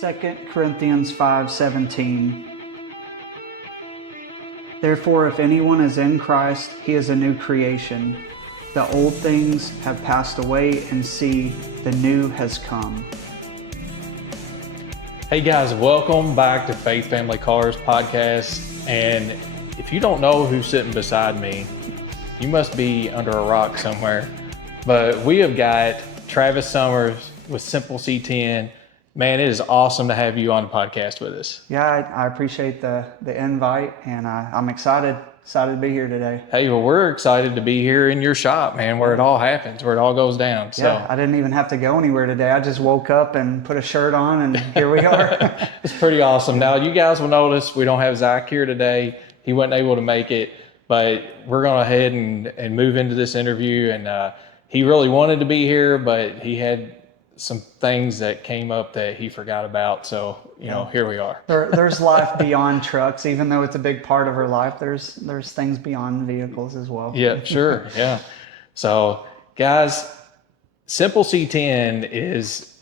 2 Corinthians 5:17. Therefore, if anyone is in Christ, he is a new creation. The old things have passed away, and see, the new has come. Hey guys, welcome back to Faith Family Cars podcast. And if you don't know who's sitting beside me, you must be under a rock somewhere. But we have got Travis Summers with Simple C10. Man, it is awesome to have you on the podcast with us. Yeah, I appreciate the invite, and I'm excited to be here today. Hey, well, we're excited to be here in your shop, man, where it all happens, where it all goes down. So yeah, I didn't even have to go anywhere today. I just woke up and put a shirt on, and here we are. It's pretty awesome. Now, you guys will notice we don't have Zach here today. He wasn't able to make it, but we're going to ahead and move into this interview. And he really wanted to be here, but he had some things that came up that he forgot about. So, here we are. There's life beyond trucks, even though it's a big part of our life. There's things beyond vehicles as well. Yeah, sure. Yeah. So guys, Simple C10 is,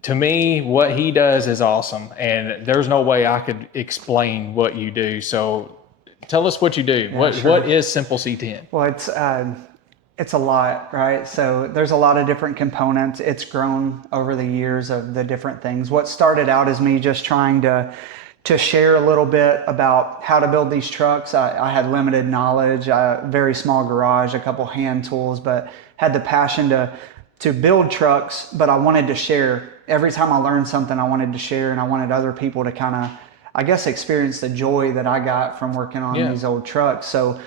to me, what he does is awesome. And there's no way I could explain what you do. So tell us what you do. Yeah, What is Simple C10? Well, it's a lot, right? So there's a lot of different components. It's grown over the years of the different things. What started out as me just trying to share a little bit about how to build these trucks. I had limited knowledge, a very small garage, a couple hand tools, but had the passion to build trucks, but I wanted to share. Every time I learned something, I wanted to share, and I wanted other people to kind of, I guess, experience the joy that I got from working on these old trucks. So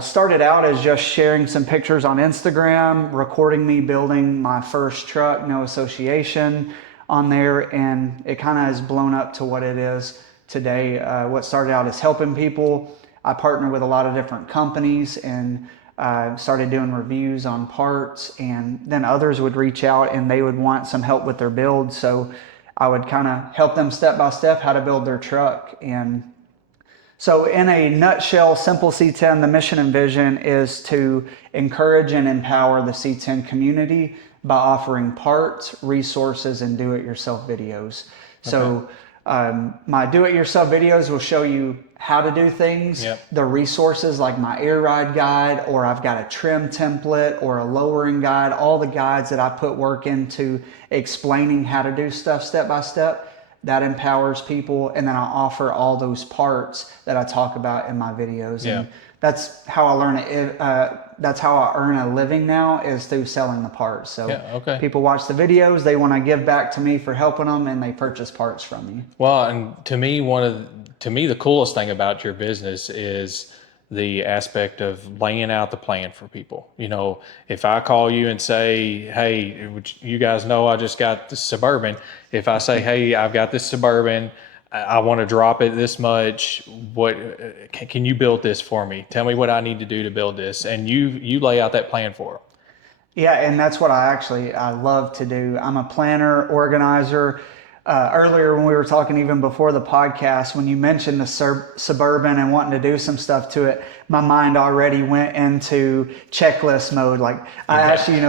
started out as just sharing some pictures on Instagram, recording me building my first truck, no association on there, and it kind of has blown up to what it is today. What started out as helping people, I partnered with a lot of different companies and started doing reviews on parts, and then others would reach out and they would want some help with their build. So I would kind of help them step by step how to build their truck. And so in a nutshell, Simple C10, the mission and vision is to encourage and empower the C10 community by offering parts, resources, and do-it-yourself videos. Okay. So my do-it-yourself videos will show you how to do things, the resources like my air ride guide, or I've got a trim template or a lowering guide, all the guides that I put work into explaining how to do stuff step by step. That empowers people, and then I offer all those parts that I talk about in my videos. And that's how I learn it. That's how I earn a living now, is through selling the parts. So people watch the videos, they want to give back to me for helping them, and they purchase parts from me. Well, and to me, the coolest thing about your business is the aspect of laying out the plan for people. If I call you and say, hey, you guys know I just got this Suburban. If I say, hey, I've got this Suburban, I want to drop it this much, can you build this for me? Tell me what I need to do to build this. And you lay out that plan for them. Yeah, and that's what I love to do. I'm a planner, organizer. Earlier when we were talking, even before the podcast, when you mentioned the Suburban and wanting to do some stuff to it, my mind already went into checklist mode. Like I asked you,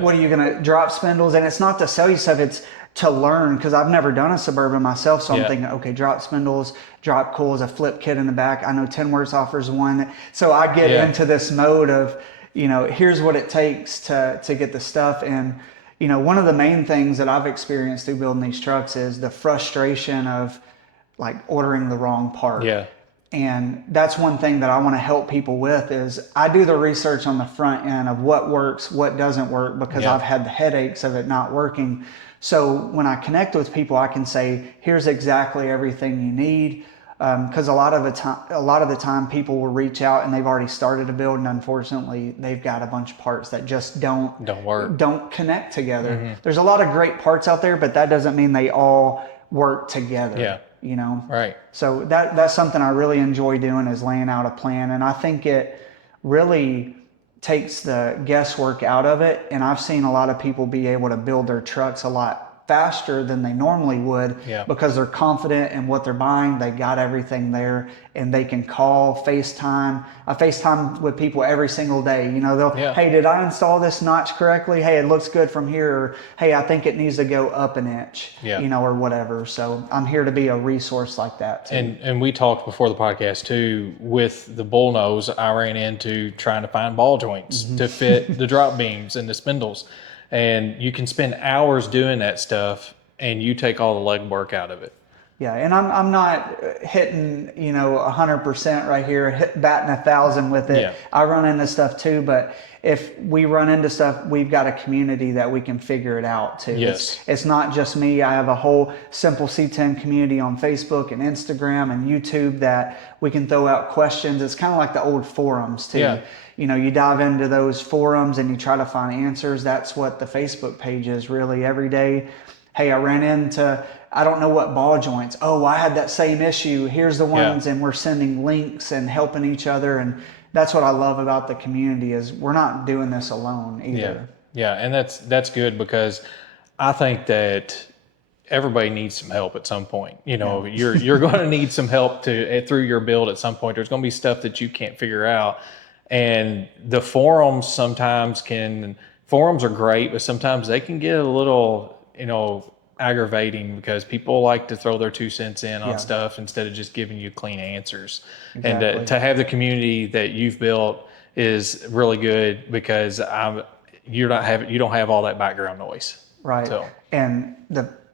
what are you going to drop spindles? And it's not to sell you stuff, it's to learn, because I've never done a Suburban myself. So I'm thinking, okay, drop spindles, drop coils, a flip kit in the back. I know 10 Works offers one. So I get into this mode of, here's what it takes to get the stuff. And one of the main things that I've experienced through building these trucks is the frustration of like ordering the wrong part. Yeah. And that's one thing that I want to help people with is I do the research on the front end of what works, what doesn't work, because I've had the headaches of it not working. So when I connect with people, I can say, here's exactly everything you need. Because a lot of the time people will reach out and they've already started a build, and unfortunately they've got a bunch of parts that just don't work, don't connect together. Mm-hmm. There's a lot of great parts out there, but that doesn't mean they all work together. Right. So that's something I really enjoy doing, is laying out a plan, and I think it really takes the guesswork out of it. And I've seen a lot of people be able to build their trucks a lot faster than they normally would Yeah. because they're confident in what they're buying. They got everything there and they can call, FaceTime. I FaceTime with people every single day. You know, they'll, Yeah. hey, did I install this notch correctly? Hey, it looks good from here. Or, hey, I think it needs to go up an inch, Yeah. you know, or whatever. So I'm here to be a resource like that too. And we talked before the podcast too, with the bullnose, I ran into trying to find ball joints to fit the drop beams and the spindles. And you can spend hours doing that stuff and you take all the legwork out of it. Yeah, and I'm not hitting, you know, 100% right here, batting 1,000 with it. Yeah. I run into stuff too, but if we run into stuff, we've got a community that we can figure it out too. Yes. It's not just me. I have a whole Simple C10 community on Facebook and Instagram and YouTube that we can throw out questions. It's kind of like the old forums too. Yeah. You know, you dive into those forums and you try to find answers. That's what the Facebook page is really every day. Hey, I ran into, I don't know what ball joints. Oh, I had that same issue. Here's the ones, and we're sending links and helping each other. And that's what I love about the community is we're not doing this alone either. Yeah. And that's good because I think that everybody needs some help at some point. You know, you're going to need some help through your build at some point. There's going to be stuff that you can't figure out. And the forums forums are great, but sometimes they can get a little, you know, aggravating because people like to throw their 2 cents in on stuff instead of just giving you clean answers. Exactly. And to have the community that you've built is really good because you don't have all that background noise. Right. So. And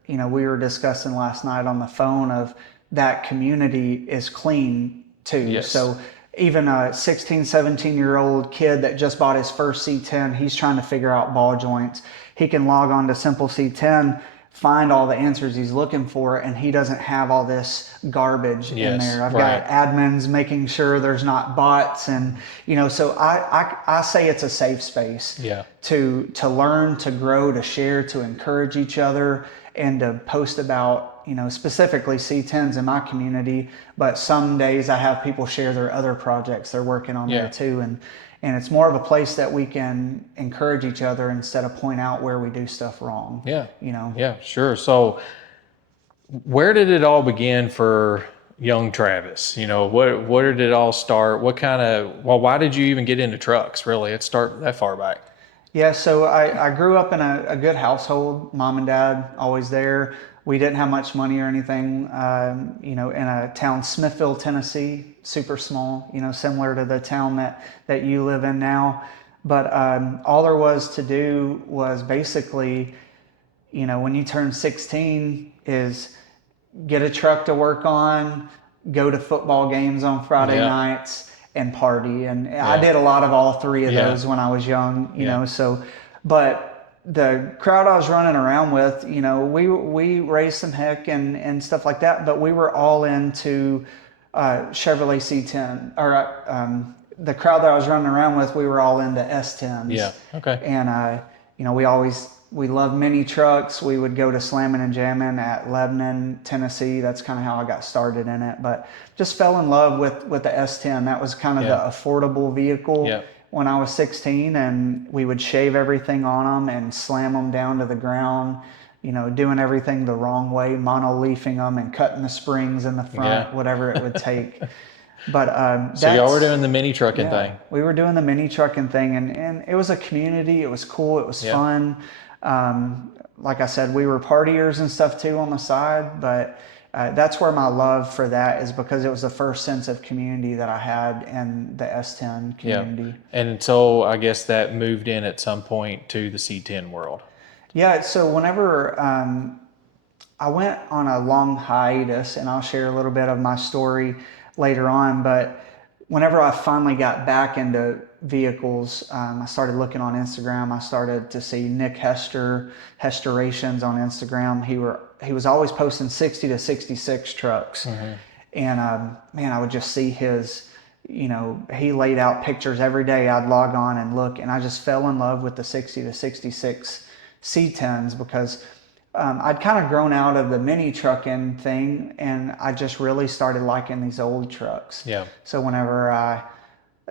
you know, we were discussing last night on the phone of that community is clean too. Yes. So even a 16, 17-year-old kid that just bought his first C10, he's trying to figure out ball joints. He can log on to Simple C10, find all the answers he's looking for, and he doesn't have all this garbage in there. I've got admins making sure there's not bots, and you know, so I say it's a safe space to learn, to grow, to share, to encourage each other, and to post about, you know, specifically C10s in my community. But some days I have people share their other projects they're working on there too, and it's more of a place that we can encourage each other instead of point out where we do stuff wrong. Yeah. You know? Yeah, sure. So where did it all begin for young Travis? You know, where did it all start? Why did you even get into trucks, really? It started that far back. Yeah, so I grew up in a good household. Mom and dad always there. We didn't have much money or anything, you know, in a town, Smithville, Tennessee, super small, you know, similar to the town that you live in now. But all there was to do was basically, you know, when you turn 16 is get a truck to work on, go to football games on Friday nights, and party. And I did a lot of all three of those when I was young, you know, so, but the crowd I was running around with, you know, we raised some heck and stuff like that, but we were all into Chevrolet C10, or the crowd that I was running around with, we were all into S10s. Yeah. Okay. And, you know, we loved mini trucks. We would go to Slammin' and Jammin' at Lebanon, Tennessee. That's kind of how I got started in it. But just fell in love with the S10. That was kind of the affordable vehicle when I was 16. And we would shave everything on them and slam them down to the ground, you know, doing everything the wrong way, mono-leafing them and cutting the springs in the front, whatever it would take. But so y'all were doing the mini trucking thing. We were doing the mini trucking thing, and it was a community. It was cool. It was fun. Like I said, we were partiers and stuff too on the side, but that's where my love for that is, because it was the first sense of community that I had in the S10 community. Yeah. And so I guess that moved in at some point to the C10 world. Yeah. So whenever I went on a long hiatus, and I'll share a little bit of my story later on, but whenever I finally got back into vehicles, I started looking on Instagram. I started to see Nick Hestorations on Instagram. He was always posting 60 to 66 trucks. And man, I would just see his, you know, he laid out pictures every day. I'd log on and look, and I just fell in love with the 60 to 66 C10s because I'd kind of grown out of the mini trucking thing, and I just really started liking these old trucks. Yeah. So whenever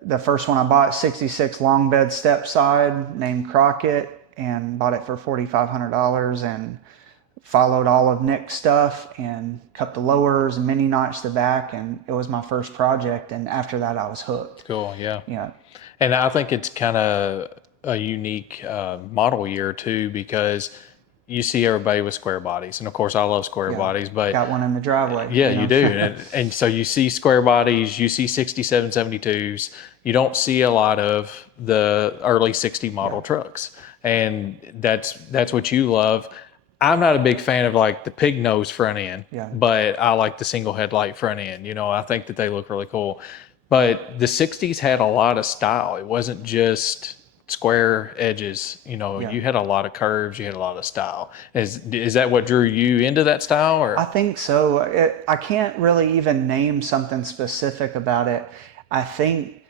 the first one I bought, 66 long bed step side named Crockett, and bought it for $4,500, and followed all of Nick's stuff and cut the lowers and mini notched the back, and it was my first project. And after that, I was hooked. Cool. Yeah. Yeah, And I think it's kind of a unique model year too, because you see everybody with square bodies, and of course I love square yeah. bodies, but Got one in the driveway. yeah, You you know. do. And so you see square bodies, you see 67, 72s. You don't see a lot of the early 60 model trucks. And that's what you love. I'm not a big fan of like the pig nose front end, Yeah. but I like the single headlight front end. I think that they look really cool. But the 60s had a lot of style. It wasn't just square edges. Yeah. You had a lot of curves, you had a lot of style. Is that what drew you into that style, I or? think so. I can't really even name something specific about it. I think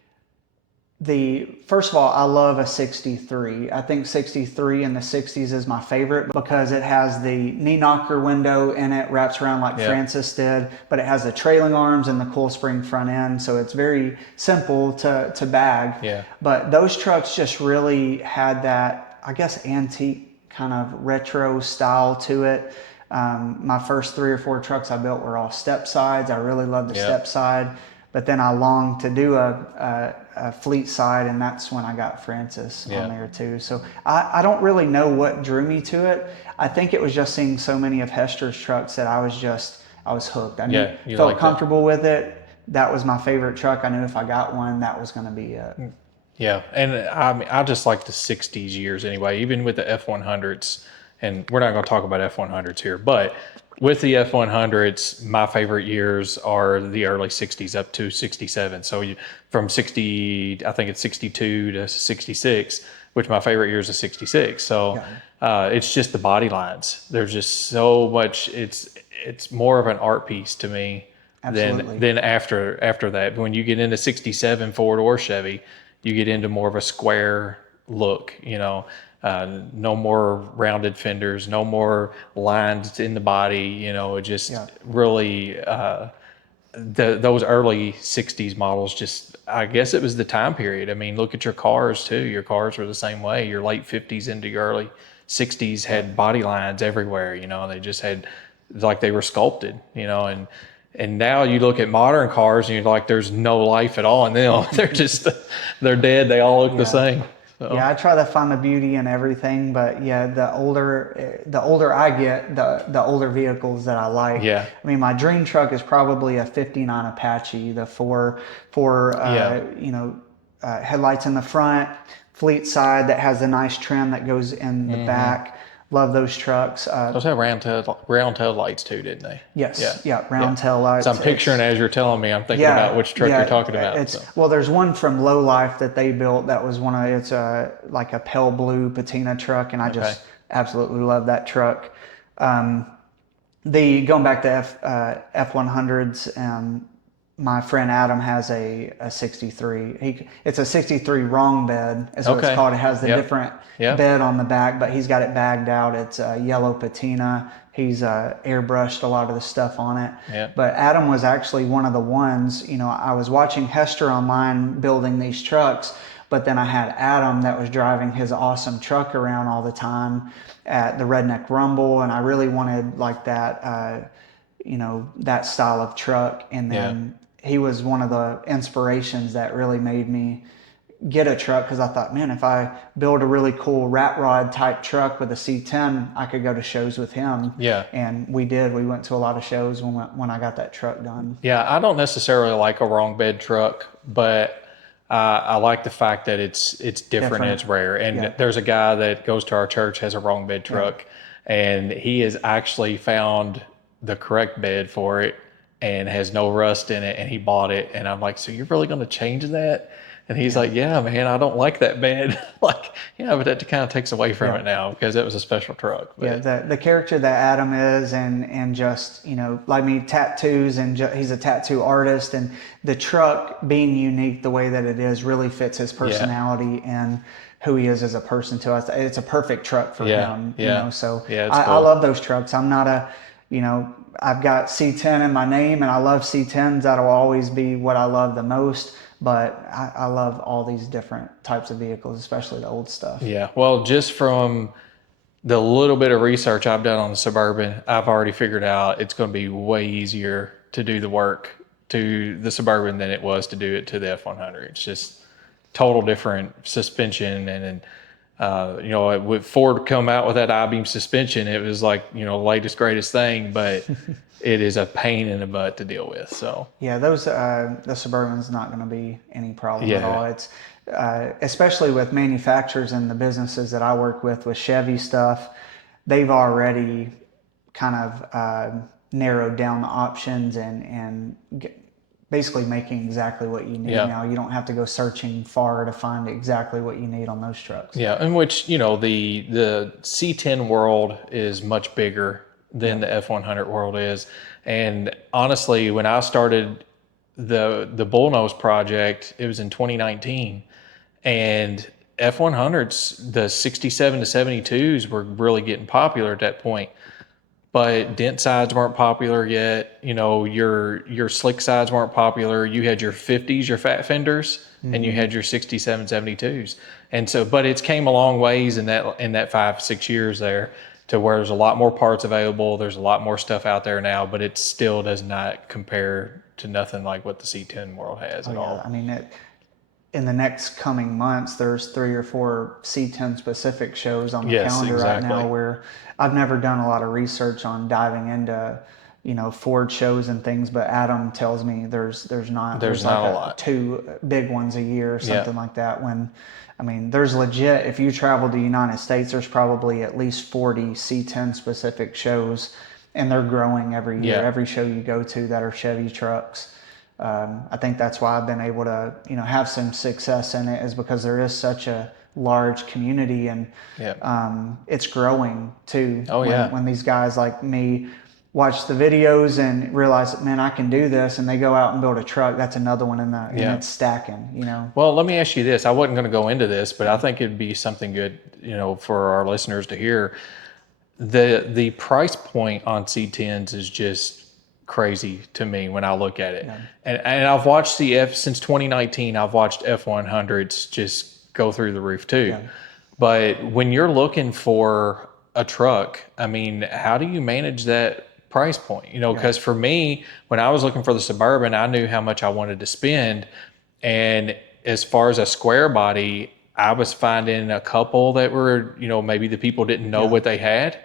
first of all, I love a 63. I think 63 in the 60s is my favorite because it has the knee knocker window in it, wraps around like Yeah. Francis did, but it has the trailing arms and the coil spring front end. So it's very simple to bag. Yeah. But those trucks just really had that, I guess, antique kind of retro style to it. My first 3 or 4 trucks I built were all step sides. I really loved the Yeah. step side, but then I longed to do a fleet side, and that's when I got Francis Yeah. on there too. So I don't really know what drew me to it. I think it was just seeing so many of Hester's trucks that I was hooked. I Yeah, you felt liked it. comfortable with it. That was my favorite truck. I knew if I got one, that was going to be it. Yeah, and I mean, I just like the 60s years anyway, even with the F100s. And we're not going to talk about F100s here, but with the F100s, my favorite years are the early 60s up to 67. So from 60, I think it's 62 to 66, which my favorite years is 66. So it's just the body lines. There's just so much. It's more of an art piece to me Absolutely. than after that. When you get into 67 Ford or Chevy, you get into more of a square look, no more rounded fenders, no more lines in the body, it just really, those early 60s models, just, I guess it was the time period. I mean, look at your cars too. Your cars were the same way. Your late 50s into your early 60s had body lines everywhere, they just had, like they were sculpted, and now you look at modern cars and you're like, there's no life at all in them. They're dead. They all look the same. So. Yeah, I try to find the beauty in everything, but yeah, the older I get, the older vehicles that I like. Yeah. I mean, my dream truck is probably a '59 Apache, the four headlights in the front, fleet side that has a nice trim that goes in the back. Love those trucks. Those have round tail lights too, didn't they? Yes, yeah, round tail lights. So I'm picturing as you're telling me, I'm thinking about which truck you're talking about. Well, there's one from Low Life that they built that was it's like a pale blue patina truck, and I just absolutely love that truck. Going back to F100s, my friend Adam has a 63. It's a 63 wrong bed, is what it's called. It has the different bed on the back, but he's got it bagged out. It's yellow patina. He's airbrushed a lot of the stuff on it. Yeah. But Adam was actually one of the ones, I was watching Hester online building these trucks, but then I had Adam that was driving his awesome truck around all the time at the Redneck Rumble, and I really wanted like that, that style of truck. And then he was one of the inspirations that really made me get a truck, because I thought, man, if I build a really cool rat rod type truck with a C10, I could go to shows with him. Yeah. And we did. We went to a lot of shows when I got that truck done. Yeah, I don't necessarily like a wrong bed truck, but I like the fact that it's different and it's rare. And there's a guy that goes to our church, has a wrong bed truck, and he has actually found the correct bed for it and has no rust in it, and he bought it. And I'm like, so you're really going to change that? And he's like, yeah, man, I don't like that bed. Like, but that kind of takes away from it now because it was a special truck. But. Yeah, the character that Adam is, and just, like me, tattoos, and he's a tattoo artist, and the truck being unique the way that it is really fits his personality and who he is as a person to us. It's a perfect truck for him, so I love those trucks. I'm not I've got C10 in my name, and I love C10s. That'll always be what I love the most. But I love all these different types of vehicles, especially the old stuff. Yeah. Well, just from the little bit of research I've done on the Suburban, I've already figured out it's going to be way easier to do the work to the Suburban than it was to do it to the F100. It's just total different suspension. And you know, with Ford come out with that I-beam suspension, it was like, you know, latest, greatest thing, but it is a pain in the butt to deal with. So, Yeah, those the Suburban's not going to be any problem at yeah, all. It's especially with manufacturers and the businesses that I work with Chevy stuff, they've already kind of narrowed down the options and basically making exactly what you need yeah. now. You don't have to go searching far to find exactly what you need on those trucks. Yeah, in which, you know, the C10 world is much bigger than the F100 world is. And honestly, when I started the Bullnose project, it was in 2019, and F100s, the 67 to 72s were really getting popular at that point. But dent sides weren't popular yet. You know, your slick sides weren't popular. You had your 50s, your fat fenders, and you had your 67, 72s. And so, but it's came a long ways in that 5, 6 years there, to where there's a lot more parts available. There's a lot more stuff out there now, but it still does not compare to nothing like what the C10 world has at Yeah, I all. mean, in the next coming months, there's 3 or 4 C10 specific shows on the Yes, calendar right now exactly. where I've never done a lot of research on diving into, Ford shows and things, but Adam tells me there's not There's there's like not a a lot. 2 big ones a year or Yeah, something like that. When I mean, there's legit, if you travel to the United States, there's probably at least 40 C10 specific shows, and they're growing every year. yeah, Every show you go to that are Chevy trucks. I think that's why I've been able to, have some success in it, is because there is such a large community, and yeah. it's growing too. Oh When yeah. when these guys like me watch the videos and realize, man, I can do this, and they go out and build a truck, that's another one and Yeah. it's stacking. Well, let me ask you this. I wasn't going to go into this, but I think it'd be something good, you know, for our listeners to hear. The price point on C10s is just crazy to me when I look at it. Yeah, And I've watched the F since 2019. I've watched F100s just go through the roof too. yeah, But when you're looking for a truck, I mean, how do you manage that price point? You know, yeah, because for me, when I was looking for the Suburban, I knew how much I wanted to spend. And as far as a square body, I was finding a couple that were, you know, maybe the people didn't know yeah, what they had,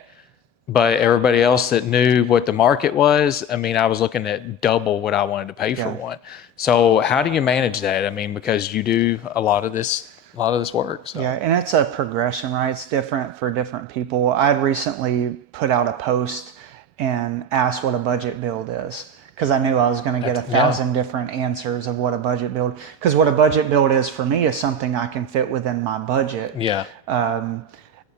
but everybody else that knew what the market was, I mean, I was looking at double what I wanted to pay for yeah. one. So how do you manage that? I mean, because you do a lot of this work. Yeah, So and it's a progression, right? It's different for different people. I'd recently put out a post and asked what a budget build is, because I knew I was going to get a yeah, thousand different answers of what a budget build. Because what a budget build is for me is something I can fit within my budget, yeah,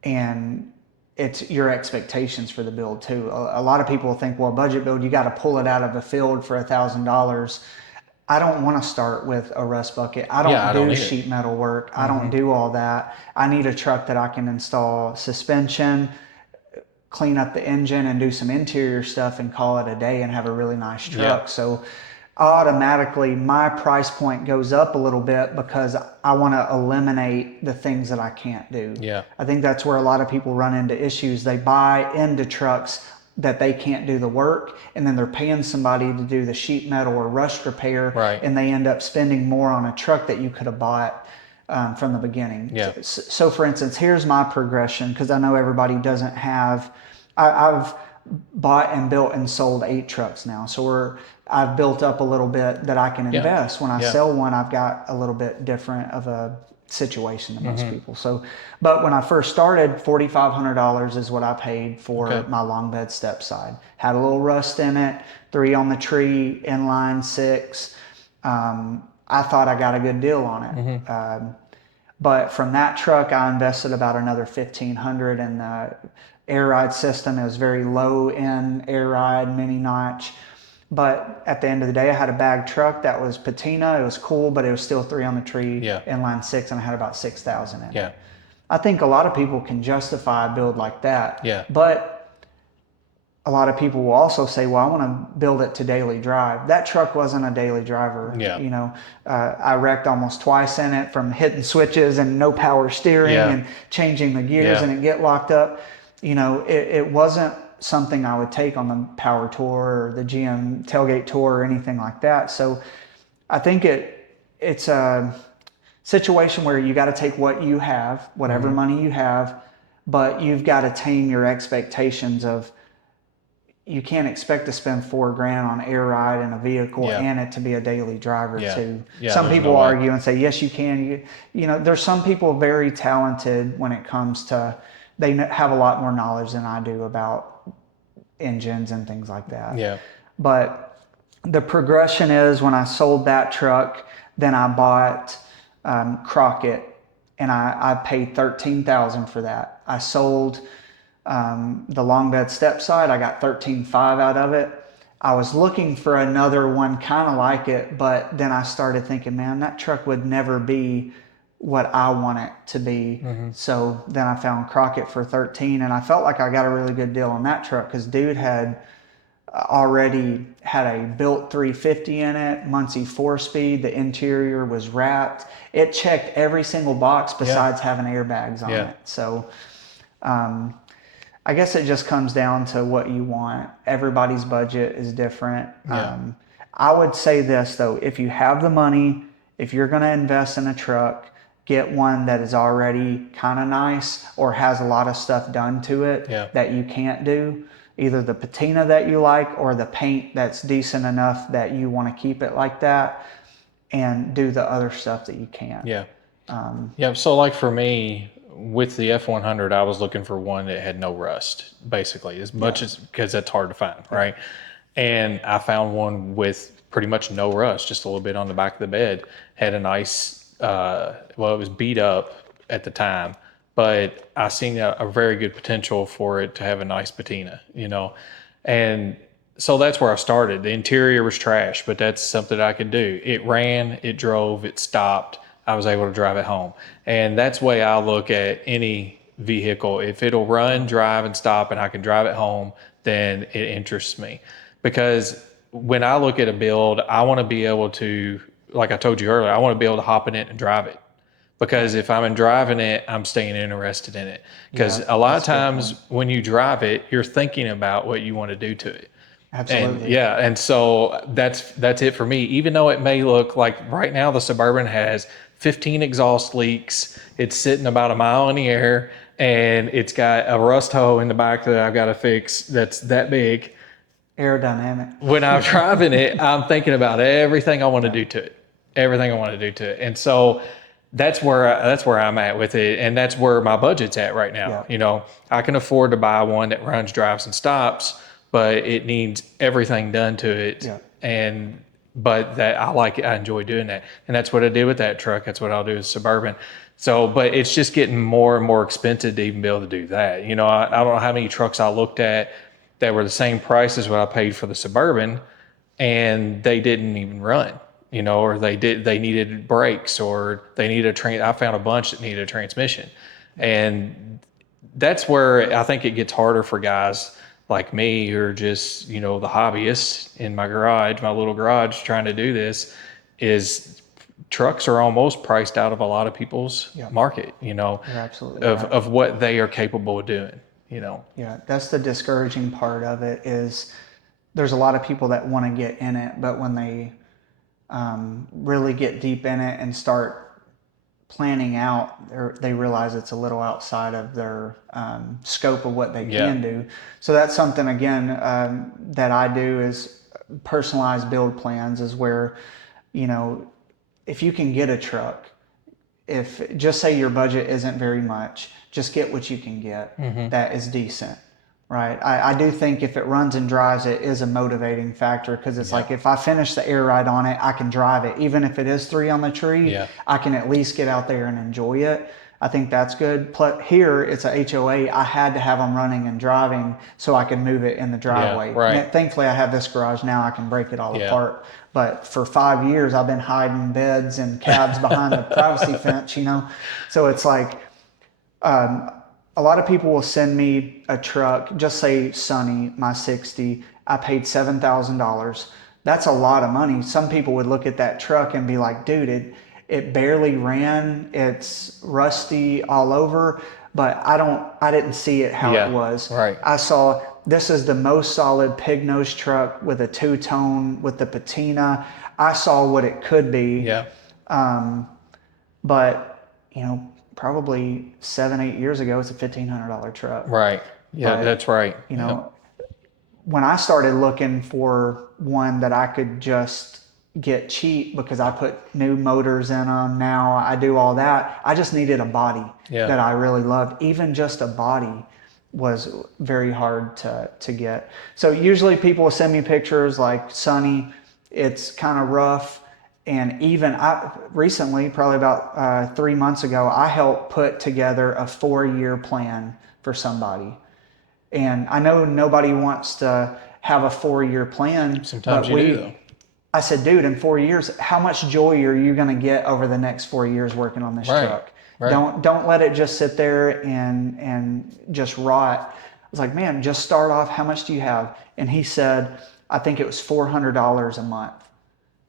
and it's your expectations for the build too. A lot of people think, well, budget build, you got to pull it out of a field for $1,000. I don't want to start with a rust bucket. I yeah. don't I don't do either. sheet metal work. I don't do all that. I need a truck that I can install suspension, clean up the engine, and do some interior stuff and call it a day and have a really nice Yeah, truck. So automatically my price point goes up a little bit because I want to eliminate the things that I can't do. yeah, I think that's where a lot of people run into issues. They buy into trucks that they can't do the work, and then they're paying somebody to do the sheet metal or rust repair, right. and they end up spending more on a truck that you could have bought from the beginning. Yeah, So, for instance, here's my progression, because I know everybody doesn't have. I've bought and built and sold 8 trucks now, so I've built up a little bit that I can yeah, invest. When I yeah. sell one, I've got a little bit different of a situation than most people. So, but when I first started, $4,500 is what I paid for Okay. my long bed step side. Had a little rust in it, 3 on the tree, inline 6. I thought I got a good deal on it. But from that truck, I invested about another 1,500 in the air ride system. It was very low end air ride, mini notch. But at the end of the day, I had a bag truck that was patina. It was cool, but it was still 3 on the tree, Yeah, inline 6, and I had about 6,000 in it. yeah, I think a lot of people can justify a build like that, yeah, but a lot of people will also say, well, I want to build it to daily drive. That truck wasn't a daily driver. yeah, I wrecked almost twice in it from hitting switches and no power steering yeah, and changing the gears yeah, and it get locked up. it wasn't something I would take on the power tour or the GM tailgate tour or anything like that. So I think it's a situation where you got to take what you have, whatever money you have, but you've got to tame your expectations of you can't expect to spend $4,000 on air ride in a vehicle Yeah. and it to be a daily driver Yeah. too. Yeah. Some There's people no way. argue and say, yes, you can. There's some people very talented when it comes to, they have a lot more knowledge than I do about engines and things like that. Yeah. But the progression is when I sold that truck, then I bought Crockett, and I paid $13,000 for that. I sold the long bed step side. I got 13.5 out of it. I was looking for another one kind of like it, but then I started thinking, man, that truck would never be what I want it to be. So then I found Crockett for 13, and I felt like I got a really good deal on that truck because dude had already had a built 350 in it, Muncie 4-speed. The interior was wrapped. It checked every single box besides having airbags on it. So I guess it just comes down to what you want. Everybody's budget is different. Yeah. I would say this though, if you have the money, if you're going to invest in a truck, get one that is already kind of nice or has a lot of stuff done to it that you can't do. Either the patina that you like or the paint that's decent enough that you want to keep it like that, and do the other stuff that you can't. Yeah. Yeah. So like for me with the F100, I was looking for one that had no rust, basically, as much as, because that's hard to find, right? And I found one with pretty much no rust, just a little bit on the back of the bed. Had a nice, well, it was beat up at the time, but I seen a very good potential for it to have a nice patina, and so that's where I started. The interior was trash, but that's something I could do. It ran, it drove, it stopped. I was able to drive it home. And that's the way I look at any vehicle. If it'll run, drive, and stop, and I can drive it home, then it interests me. Because when I look at a build, I want to be able to, like I told you earlier, I want to be able to hop in it and drive it. Because if I'm driving it, I'm staying interested in it. Because a lot of times when you drive it, you're thinking about what you want to do to it. Absolutely. And so that's it for me. Even though it may look like right now the Suburban has 15 exhaust leaks, it's sitting about a mile in the air, and it's got a rust hole in the back that I've got to fix that's that big. Aerodynamic. When I'm driving it, I'm thinking about everything I want to do to it, everything I want to do to it, and so that's where I'm at with it, and that's where my budget's at right now. I can afford to buy one that runs, drives, and stops, but it needs everything done to it. But that I like it, I enjoy doing that. And that's what I did with that truck. That's what I'll do with Suburban. So, but it's just getting more and more expensive to even be able to do that. I don't know how many trucks I looked at that were the same price as what I paid for the Suburban, and they didn't even run, or they needed brakes, or they needed I found a bunch that needed a transmission. And that's where I think it gets harder for guys like me who are just, the hobbyists in my garage, my little garage trying to do this, is trucks are almost priced out of a lot of people's market, You're absolutely of what they are capable of doing, Yeah, that's the discouraging part of it is there's a lot of people that want to get in it, but when they really get deep in it and start planning out, they realize it's a little outside of their scope of what they can do. So that's something, again, that I do is personalized build plans is where, if you can get a truck, if just say your budget isn't very much, just get what you can get that is decent. Right. I do think if it runs and drives, it is a motivating factor because it's like if I finish the air ride on it, I can drive it. Even if it is 3 on the tree, I can at least get out there and enjoy it. I think that's good. Plus, here it's a HOA. I had to have them running and driving so I could move it in the driveway. Right. Thankfully, I have this garage now. I can break it all apart. But for 5 years, I've been hiding beds and cabs behind a privacy fence, So it's like a lot of people will send me a truck, just say Sunny, my 60. I paid $7,000. That's a lot of money. Some people would look at that truck and be like, dude, it barely ran. It's rusty all over. but I didn't see it how it Yeah. was. Right. I saw this is the most solid pig nose truck with a two-tone with the patina. I saw what it could be, Yeah. but probably 7, 8 years ago, it's a $1,500 truck. Right. Yeah, But that's right. you Yep. know, when I started looking for one that I could just get cheap because I put new motors in them, now I do all that. I just needed a body Yeah. that I really loved. Even just a body was very hard to get. So usually people will send me pictures like sunny, it's kind of rough. And even I recently, probably about 3 months ago, I helped put together a 4-year plan for somebody. And I know nobody wants to have a 4-year plan, Sometimes but you do though. I said, dude, in 4 years, how much joy are you going to get over the next 4 years working on this Right. truck? Right. Don't let it just sit there and just rot. I was like, man, just start off. How much do you have? And he said, I think it was $400 a month.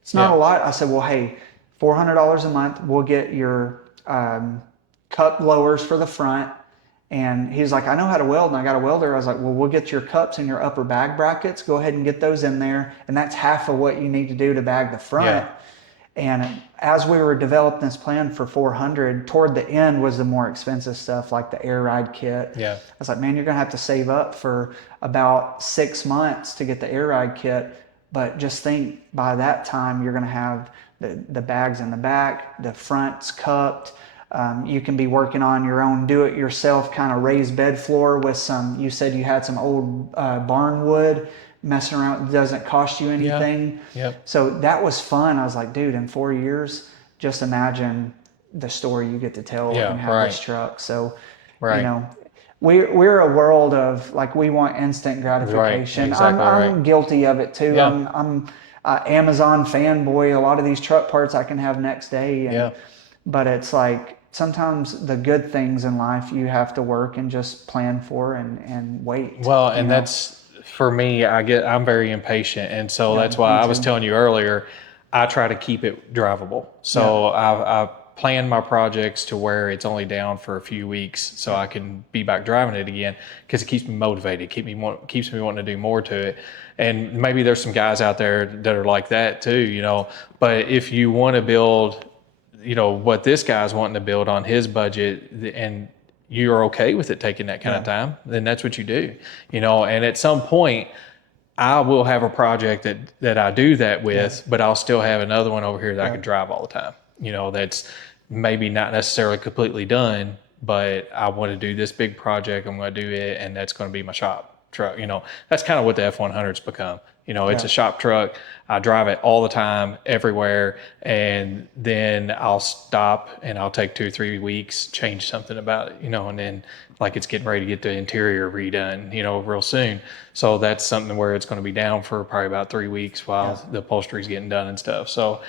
It's not a Yeah. lot. I said, well, hey, $400 a month. We'll get your cup blowers for the front. And he's like, I know how to weld, and I got a welder. I was like, well, we'll get your cups and your upper bag brackets. Go ahead and get those in there. And that's half of what you need to do to bag the front. Yeah. And as we were developing this plan for 400, toward the end was the more expensive stuff like the air ride kit. Yeah. I was like, man, you're going to have to save up for about 6 months to get the air ride kit. But just think by that time, you're going to have the bags in the back, the front's cupped. You can be working on your own do-it-yourself kind of raised bed floor with some, you said you had some old barn wood messing around. It doesn't cost you Yeah. anything. Yep. So that was fun. I was like, dude, in 4 years, just imagine the story you get to tell and Yeah. have this Right. truck. So, you Right. know, we're a world of like we want instant Right. gratification. Exactly right. I'm guilty of it too. Yeah. I'm Amazon fanboy. A lot of these truck parts I can have next day, Yeah. but it's like sometimes the good things in life you have to work and just plan for and wait. Well, You and know, that's for me, I'm very impatient. And so yeah, that's why me I was too. telling you earlier, I try to keep it drivable. Yeah, So I plan my projects to where it's only down for a few weeks so I can be back driving it again because it keeps me motivated, keeps me wanting to do more to it. And maybe there's some guys out there that are like that too, but if you want to build, what this guy's wanting to build on his budget and you're okay with it taking that kind of yeah, time, then that's what you do, and at some point I will have a project that I do that yeah, with, but I'll still have another one over here that I yeah, can drive all the time, that's maybe not necessarily completely done, but I want to do this big project. I'm going to do it. And that's going to be my shop truck. That's kind of what the F100's become. It's yeah, a shop truck. I drive it all the time, everywhere. And then I'll stop and I'll take 2 or 3 weeks, change something about it, and then like it's getting ready to get the interior redone, real soon. So that's something where it's going to be down for probably about 3 weeks yeah, while the upholstery's getting done and stuff. So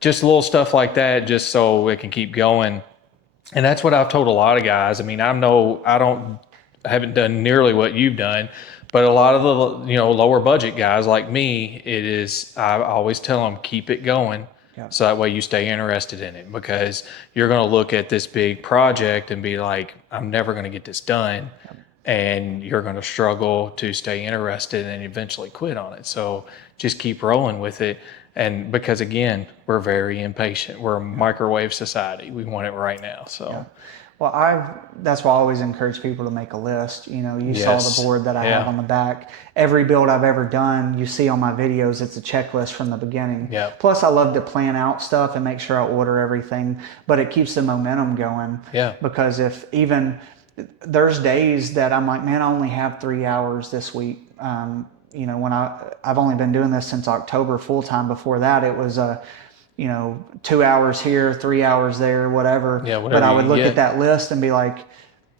just little stuff like that, just so it can keep going. And that's what I've told a lot of guys. I mean, I haven't done nearly what you've done, but a lot of the, lower budget guys like me, I always tell them, keep it going. yeah, So that way you stay interested in it because you're going to look at this big project and be like, I'm never going to get this done. And you're going to struggle to stay interested and eventually quit on it. So just keep rolling with it. And because again, we're very impatient. We're a microwave society. We want it right now. yeah. So Well, that's why I always encourage people to make a list. You saw the yes, board that I have yeah, on the back. Every build I've ever done, you see on my videos, it's a checklist from the beginning. yeah, Plus, I love to plan out stuff and make sure I order everything, but it keeps the momentum going. yeah, Because if even there's days that I'm like, man, I only have 3 hours this week. When I've only been doing this since October full time. Before that, it was 2 hours here, 3 hours there, whatever. yeah. But Whatever I you would can look at get. that list and be like,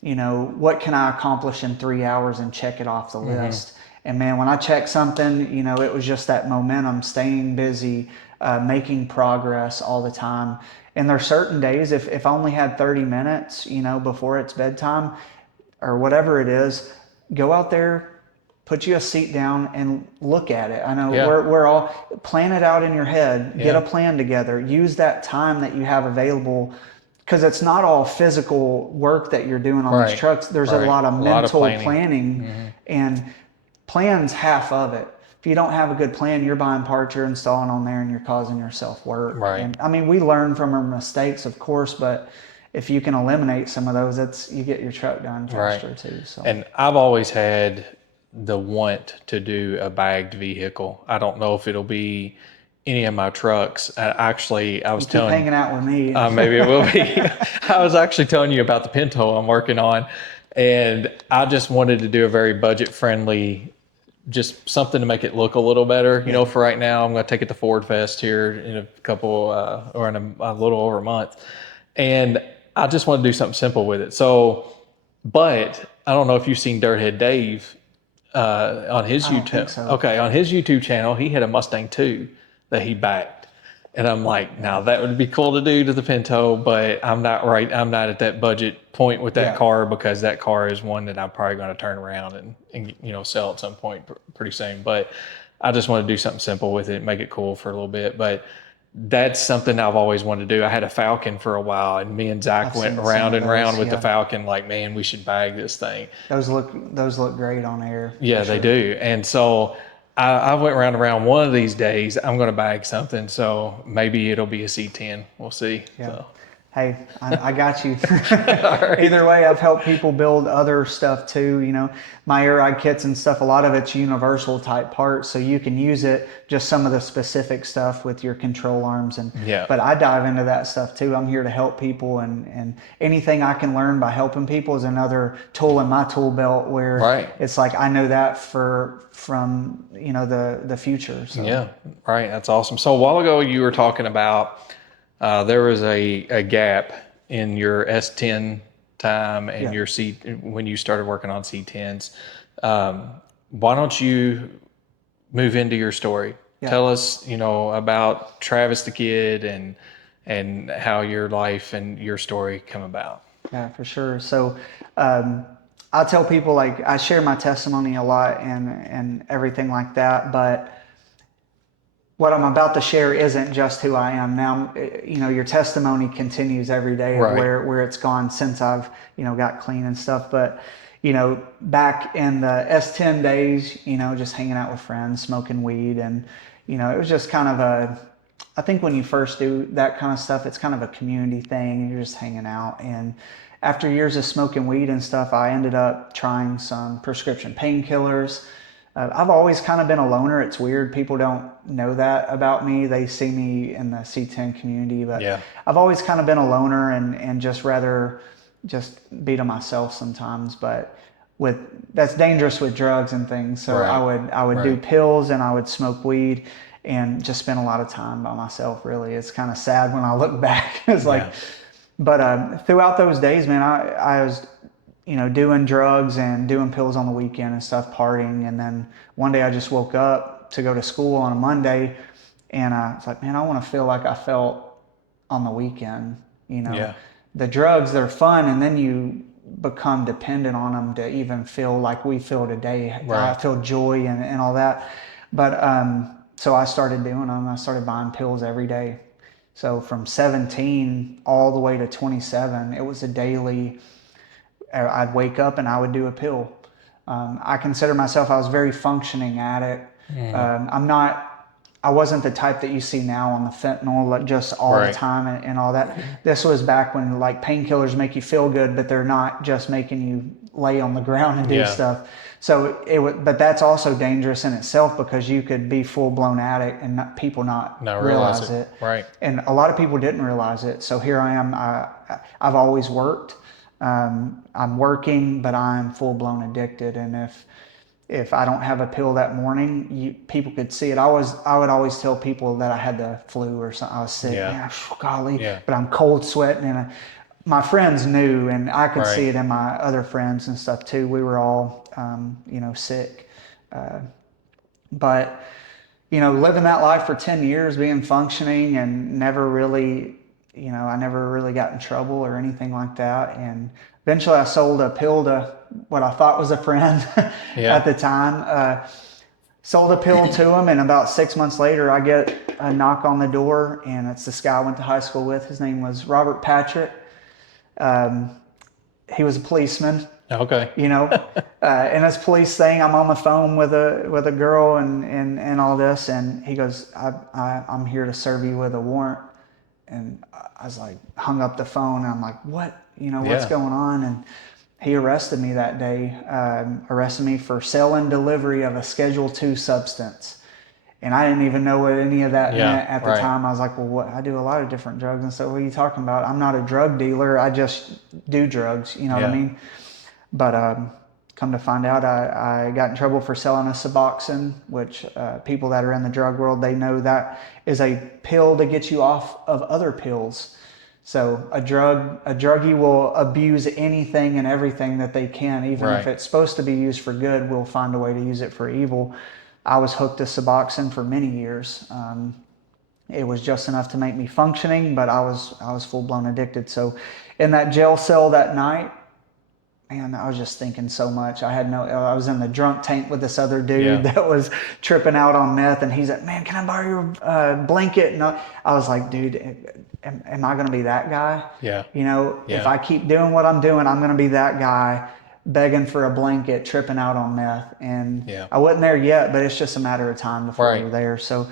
what can I accomplish in 3 hours and check it off the list. And man, when I check something, it was just that momentum, staying busy, making progress all the time. And there's certain days, if I only had 30 minutes, before it's bedtime or whatever it is, go out there, put you a seat down and look at it. I know Yeah, we're all plan it out in your head, get yeah, a plan together, use that time that you have available because it's not all physical work that you're doing on these Right. trucks. There's a Right. lot of A lot of mental planning. planning, and plan's half of it. If you don't have a good plan, you're buying parts, you're installing on there, and you're causing yourself work. Right. And I mean, we learn from our mistakes, of course, but if you can eliminate some of those, it's you get your truck done Right. faster too. So And I've always had the want to do a bagged vehicle. I don't know if it'll be any of my trucks. I was you keep telling, hanging out with me. maybe it will be. I was actually telling you about the Pinto I'm working on, and I just wanted to do a very budget friendly, just something to make it look a little better. You know, for right now, I'm going to take it to Ford Fest here in a couple, or in a little over a month. And I just want to do something simple with it. So, but I don't know if you've seen Dirthead Dave on his I don't think YouTube. so. Okay, on his YouTube channel, he had a Mustang 2 that he backed. And I'm like, now that would be cool to do to the Pinto, but I'm not right. I'm not at that budget point with that Yeah. car, because that car is one that I'm probably going to turn around and sell at some point pretty soon. But I just want to do something simple with it, make it cool for a little bit. But that's something I've always wanted to do. I had a Falcon for a while, and me and Zach I've went seen around some of and around those, with the yeah. Falcon. Like, man, we should bag this thing. Those look great on air. Yeah, for they sure. do. And so I went around one of these days. I'm going to bag something. So maybe it'll be a C10. We'll see. Yeah. So. Hey, I got you. Either way, I've helped people build other stuff too. You know, my air ride kits and stuff, a lot of it's universal type parts. So you can use it, just some of the specific stuff with your control arms. Yeah. But I dive into that stuff too. I'm here to help people, and anything I can learn by helping people is another tool in my tool belt where Right. it's like, I know that from the future. So. Yeah, right. That's awesome. So a while ago, you were talking about there was a gap in your S10 time and Yeah. your when you started working on C10s. Why don't you move into your story? Yeah. Tell us, about Travis the Kid and how your life and your story come about. Yeah, for sure. So I tell people, like, I share my testimony a lot and everything like that, but what I'm about to share isn't just who I am now. Your testimony continues every day of Right. where it's gone since I've got clean and stuff. But back in the S10 days, just hanging out with friends, smoking weed, and it was just kind of I think when you first do that kind of stuff, it's kind of a community thing, and you're just hanging out. And after years of smoking weed and stuff, I ended up trying some prescription painkillers. I've always kind of been a loner. It's weird. People don't know that about me. They see me in the C10 community, but Yeah. I've always kind of been a loner and just rather just be to myself sometimes. But that's dangerous with drugs and things. So Right. I would do Right. pills and I would smoke weed and just spend a lot of time by myself. Really, it's kind of sad when I look back. It's like, Yeah. but throughout those days, man, I was doing drugs and doing pills on the weekend and stuff, partying. And then one day I just woke up to go to school on a Monday, and I was like, man, I want to feel like I felt on the weekend. Yeah. The drugs, they're fun, and then you become dependent on them to even feel like we feel today. Right. I feel joy and all that. But so I started doing them. I started buying pills every day. So from 17 all the way to 27, it was a daily. I'd wake up and I would do a pill. I consider myself, I was very functioning at it. I wasn't the type that you see now on the fentanyl, like just all Right. the time and all that. This was back when like painkillers make you feel good, but they're not just making you lay on the ground and do Yeah. stuff. So but that's also dangerous in itself, because you could be full blown addict and people not realize it. Right. And a lot of people didn't realize it. So here I am. I've always worked. I'm working, but I'm full blown addicted. And if I don't have a pill that morning, people could see it. I would always tell people that I had the flu or something. I was sick. Yeah. Man, golly, Yeah. but I'm cold sweating, and my friends knew, and I could Right. see it in my other friends and stuff too. We were all, sick, but living that life for 10 years, being functioning and never really, I never really got in trouble or anything like that. And eventually I sold a pill to what I thought was a friend Yeah. at the time. Sold a pill to him, and about 6 months later, I get a knock on the door, and it's this guy I went to high school with. His name was Robert Patrick. He was a policeman, Okay. you know, in his police thing. I'm on the phone with a girl and all this, and he goes, I'm here to serve you with a warrant. And I was like, hung up the phone, and I'm like, what? You know, what's Yeah. going on? And he arrested me that day, arrested me for sale and delivery of a Schedule II substance. And I didn't even know what any of that Yeah. meant at the Right. time. I was like, well, what? I do a lot of different drugs. And so, what are you talking about? I'm not a drug dealer. I just do drugs. You know what I Yeah. mean? But come to find out, I got in trouble for selling a Suboxone, which people that are in the drug world, they know that is a pill to get you off of other pills. So a druggie will abuse anything and everything that they can, even if Right. it's supposed to be used for good, will find a way to use it for evil. I was hooked to Suboxone for many years. It was just enough to make me functioning, but I was full blown addicted. So in that jail cell that night, man, I was just thinking so much. I was in the drunk tank with this other dude Yeah. that was tripping out on meth, and he's like, man, can I borrow your blanket? And I was like, dude, am I going to be that guy? Yeah. You know, if Yeah. I keep doing what I'm doing, I'm going to be that guy begging for a blanket, tripping out on meth. And Yeah. I wasn't there yet, but it's just a matter of time before Right. you're there. So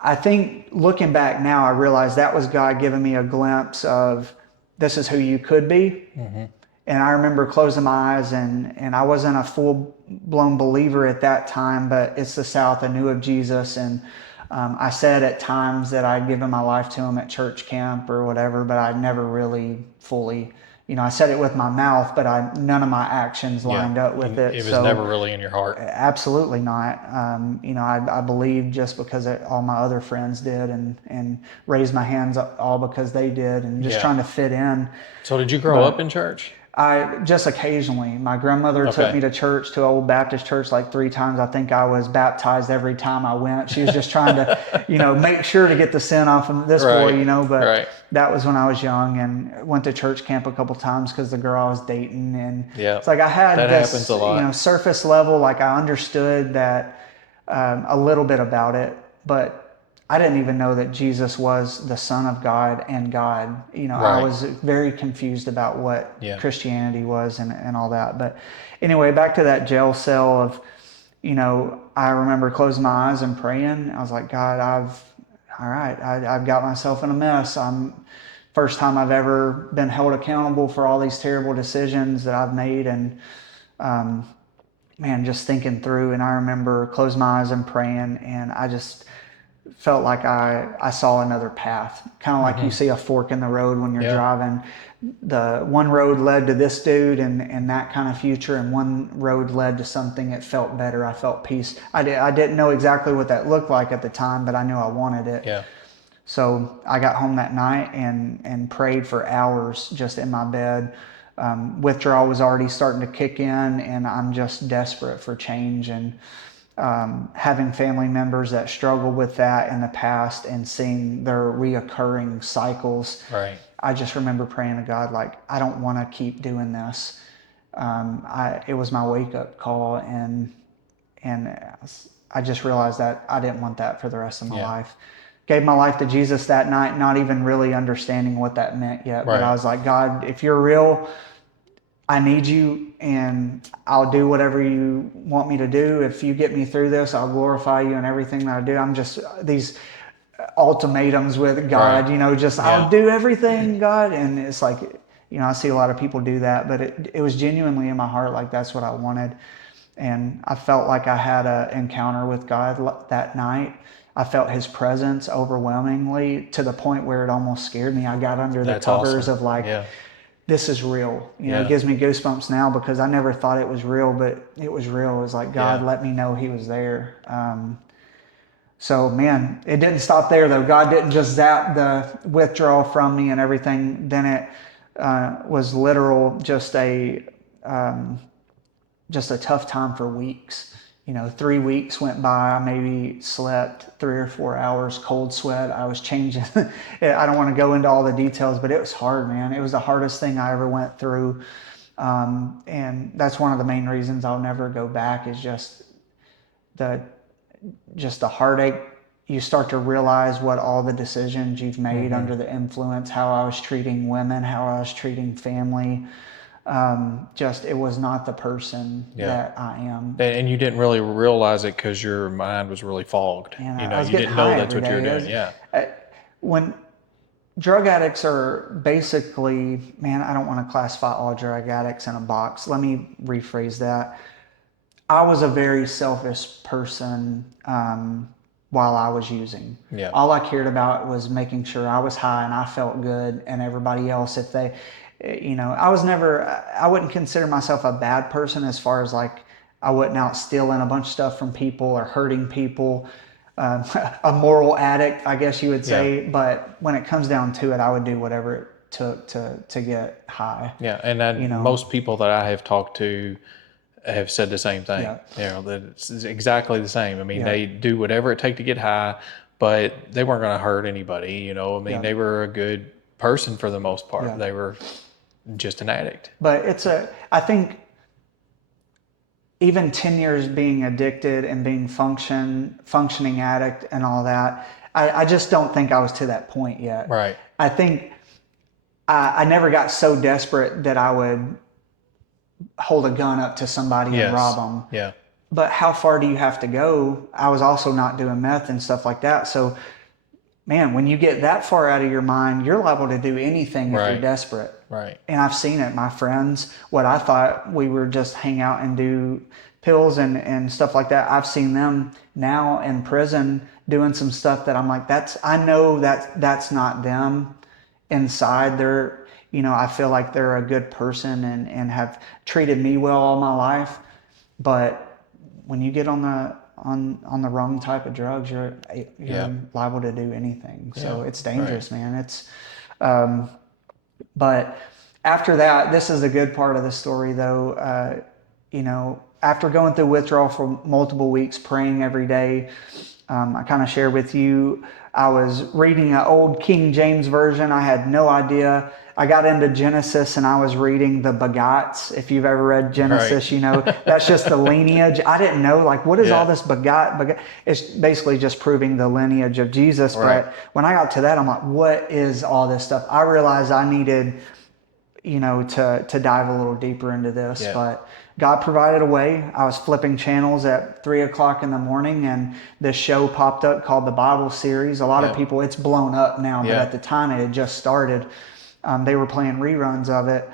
I think looking back now, I realize that was God giving me a glimpse of this is who you could be. Mm-hmm. And I remember closing my eyes, and I wasn't a full blown believer at that time, but it's the South. I knew of Jesus. And I said at times that I'd given my life to him at church camp or whatever, but I never really fully, I said it with my mouth, but none of my actions Yeah. lined up with it. It was never So really in your heart. absolutely not. I believed just because all my other friends did, and raised my hands all because they did, and just Yeah. trying to fit in. So did you grow up But in church? I just occasionally, my grandmother took Okay. me to church, to old Baptist church, like 3 times. I think I was baptized every time I went. She was just trying to, make sure to get the sin off of this boy, Right. but Right. that was when I was young, and went to church camp a couple times because the girl I was dating. And Yeah. it's like I had That happens this, a lot. surface level, like I understood that a little bit about it, but I didn't even know that Jesus was the Son of God and God. I Right. was very confused about what Yeah. Christianity was and all that. But anyway, back to that jail cell of, I remember closing my eyes and praying. I was like, God, all right, I've got myself in a mess. First time I've ever been held accountable for all these terrible decisions that I've made. And man, just thinking through, and I remember closing my eyes and praying, and I just felt like I saw another path, kind of like you Mm-hmm. see a fork in the road when you're Yeah. driving. The one road led to this dude and that kind of future, and one road led to something that felt better. I felt peace. I didn't know exactly what that looked like at the time, but I knew I wanted it. Yeah. So I got home that night and prayed for hours just in my bed. Withdrawal was already starting to kick in, and I'm just desperate for change. And having family members that struggle with that in the past and seeing their reoccurring cycles, Right. I just remember praying to God, like, I don't want to keep doing this. It was my wake up call, and I just realized that I didn't want that for the rest of my Yeah. life. Gave my life to Jesus that night, not even really understanding what that meant yet. But Right. I was like, God, if you're real, I need you, and I'll do whatever you want me to do. If you get me through this, I'll glorify you in everything that I do. I'm just these ultimatums with Right. God, just Yeah. I'll do everything, God. And it's like, I see a lot of people do that, but it was genuinely in my heart, like that's what I wanted. And I felt like I had an encounter with God that night. I felt his presence overwhelmingly to the point where it almost scared me. I got under the That's covers awesome. of like, Yeah. this is real. It Yeah. gives me goosebumps now because I never thought it was real, but it was real. It was like God Yeah. let me know he was there. So man, it didn't stop there though. God didn't just zap the withdrawal from me and everything. Then it was literal, just a tough time for weeks. 3 weeks went by. I maybe slept 3 or 4 hours, cold sweat. I was changing. I don't want to go into all the details, but it was hard, man. It was the hardest thing I ever went through. And that's one of the main reasons I'll never go back is the heartache you start to realize what all the decisions you've made under the influence, how I was treating women, how I was treating family. Just, it was not the person Yeah. that I am. And you didn't really realize it because your mind was really fogged. And You know, I was you getting didn't know high that's every what you were day. doing. Yeah. When drug addicts are basically, man, I don't want to classify all drug addicts in a box. Let me rephrase that. I was a very selfish person while I was using. Yeah. All I cared about was making sure I was high and I felt good, and everybody else, if they, I wouldn't consider myself a bad person as far as like I wasn't out stealing a bunch of stuff from people or hurting people. Um, a moral addict, I guess you would Yeah. say. But when it comes down to it, I would do whatever it took to get high. Yeah. And most people that I have talked to have said the same thing. Yeah. You know, that it's exactly the same. I mean, Yeah. they do whatever it takes to get high, but they weren't going to hurt anybody. You know, I mean, Yeah. they were a good person for the most part. Yeah. They were just an addict. But I think even 10 years being addicted and being functioning addict and all that, I just don't think I was to that point yet. Right. I think I never got so desperate that I would hold a gun up to somebody Yes. and rob them. Yeah. But how far do you have to go? I was also not doing meth and stuff like that. So, man, when you get that far out of your mind, you're liable to do anything if Right. you're desperate. Right. And I've seen it. My friends, what I thought we were just hang out and do pills and stuff like that. I've seen them now in prison doing some stuff that I'm like, I know that's not them inside. I feel like they're a good person and have treated me well all my life. But when you get on the wrong type of drugs, you're Yeah. liable to do anything. So Yeah. it's dangerous, man. But after that, this is the good part of the story, though. After going through withdrawal for multiple weeks, praying every day, I kind of shared with you, I was reading an old King James version. I had no idea. I got into Genesis and I was reading the begots. If you've ever read Genesis, Right. that's just the lineage. I didn't know, like, what is Yeah. all this begot? It's basically just proving the lineage of Jesus. Right. But when I got to that, I'm like, what is all this stuff? I realized I needed, to dive a little deeper into this. Yeah. But God provided a way. I was flipping channels at 3:00 in the morning, and this show popped up called the Bible Series. A lot of Yeah. people, it's blown up now, but Yeah. at the time it had just started. They were playing reruns of it,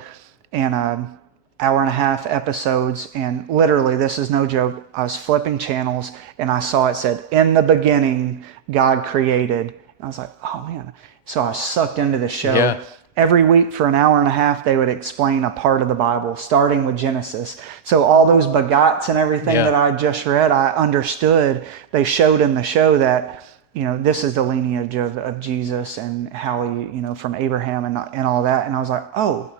and hour and a half episodes. And literally, this is no joke. I was flipping channels, and I saw it said, "In the beginning, God created." And I was like, "Oh man!" So I was sucked into the show. Yeah. Every week for an hour and a half, they would explain a part of the Bible, starting with Genesis. So all those begots and everything Yeah. that I just read, I understood. They showed in the show that, this is the lineage of Jesus and how he, from Abraham and all that. And I was like, oh,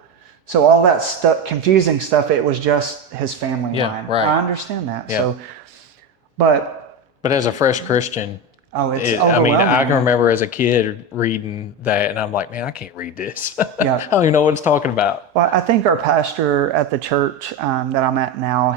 so all that stuff, confusing stuff, it was just his family Yeah, line. right. I understand that. Yeah. So, but as a fresh Christian, it's I mean, I can overwhelming. remember as a kid reading that, and I'm like, man, I can't read this. Yeah. I don't even know what it's talking about. Well, I think our pastor at the church that I'm at now,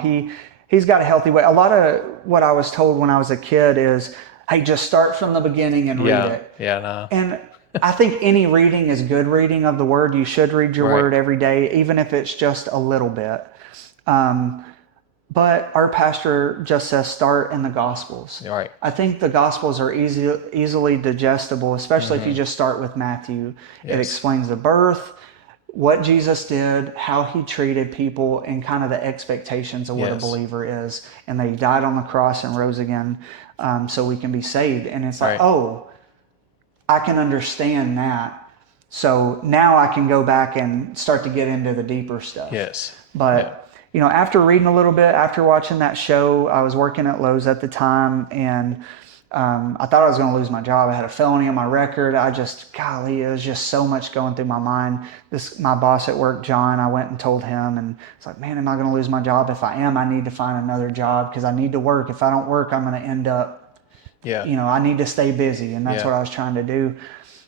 he's got a healthy way. A lot of what I was told when I was a kid is, hey, just start from the beginning and read it. Yeah, no. And I think any reading is good reading of the word. You should read your Right. word every day, even if it's just a little bit. But our pastor just says start in the Gospels. Right. I think the Gospels are easily digestible, especially if you just start with Matthew. It Yes. explains the birth, what Jesus did, how he treated people, and kind of the expectations of what a Yes. believer is. And that he died on the cross and rose again so we can be saved. And it's like, Right. oh, I can understand that. So now I can go back and start to get into the deeper stuff. Yes. But, after reading a little bit, after watching that show, I was working at Lowe's at the time, and I thought I was going to lose my job. I had a felony on my record. Golly, it was just so much going through my mind. My boss at work, John, I went and told him, and it's like, man, am I going to lose my job? If I am, I need to find another job because I need to work. If I don't work, I'm going to end up, Yeah. I need to stay busy, and that's Yeah. what I was trying to do.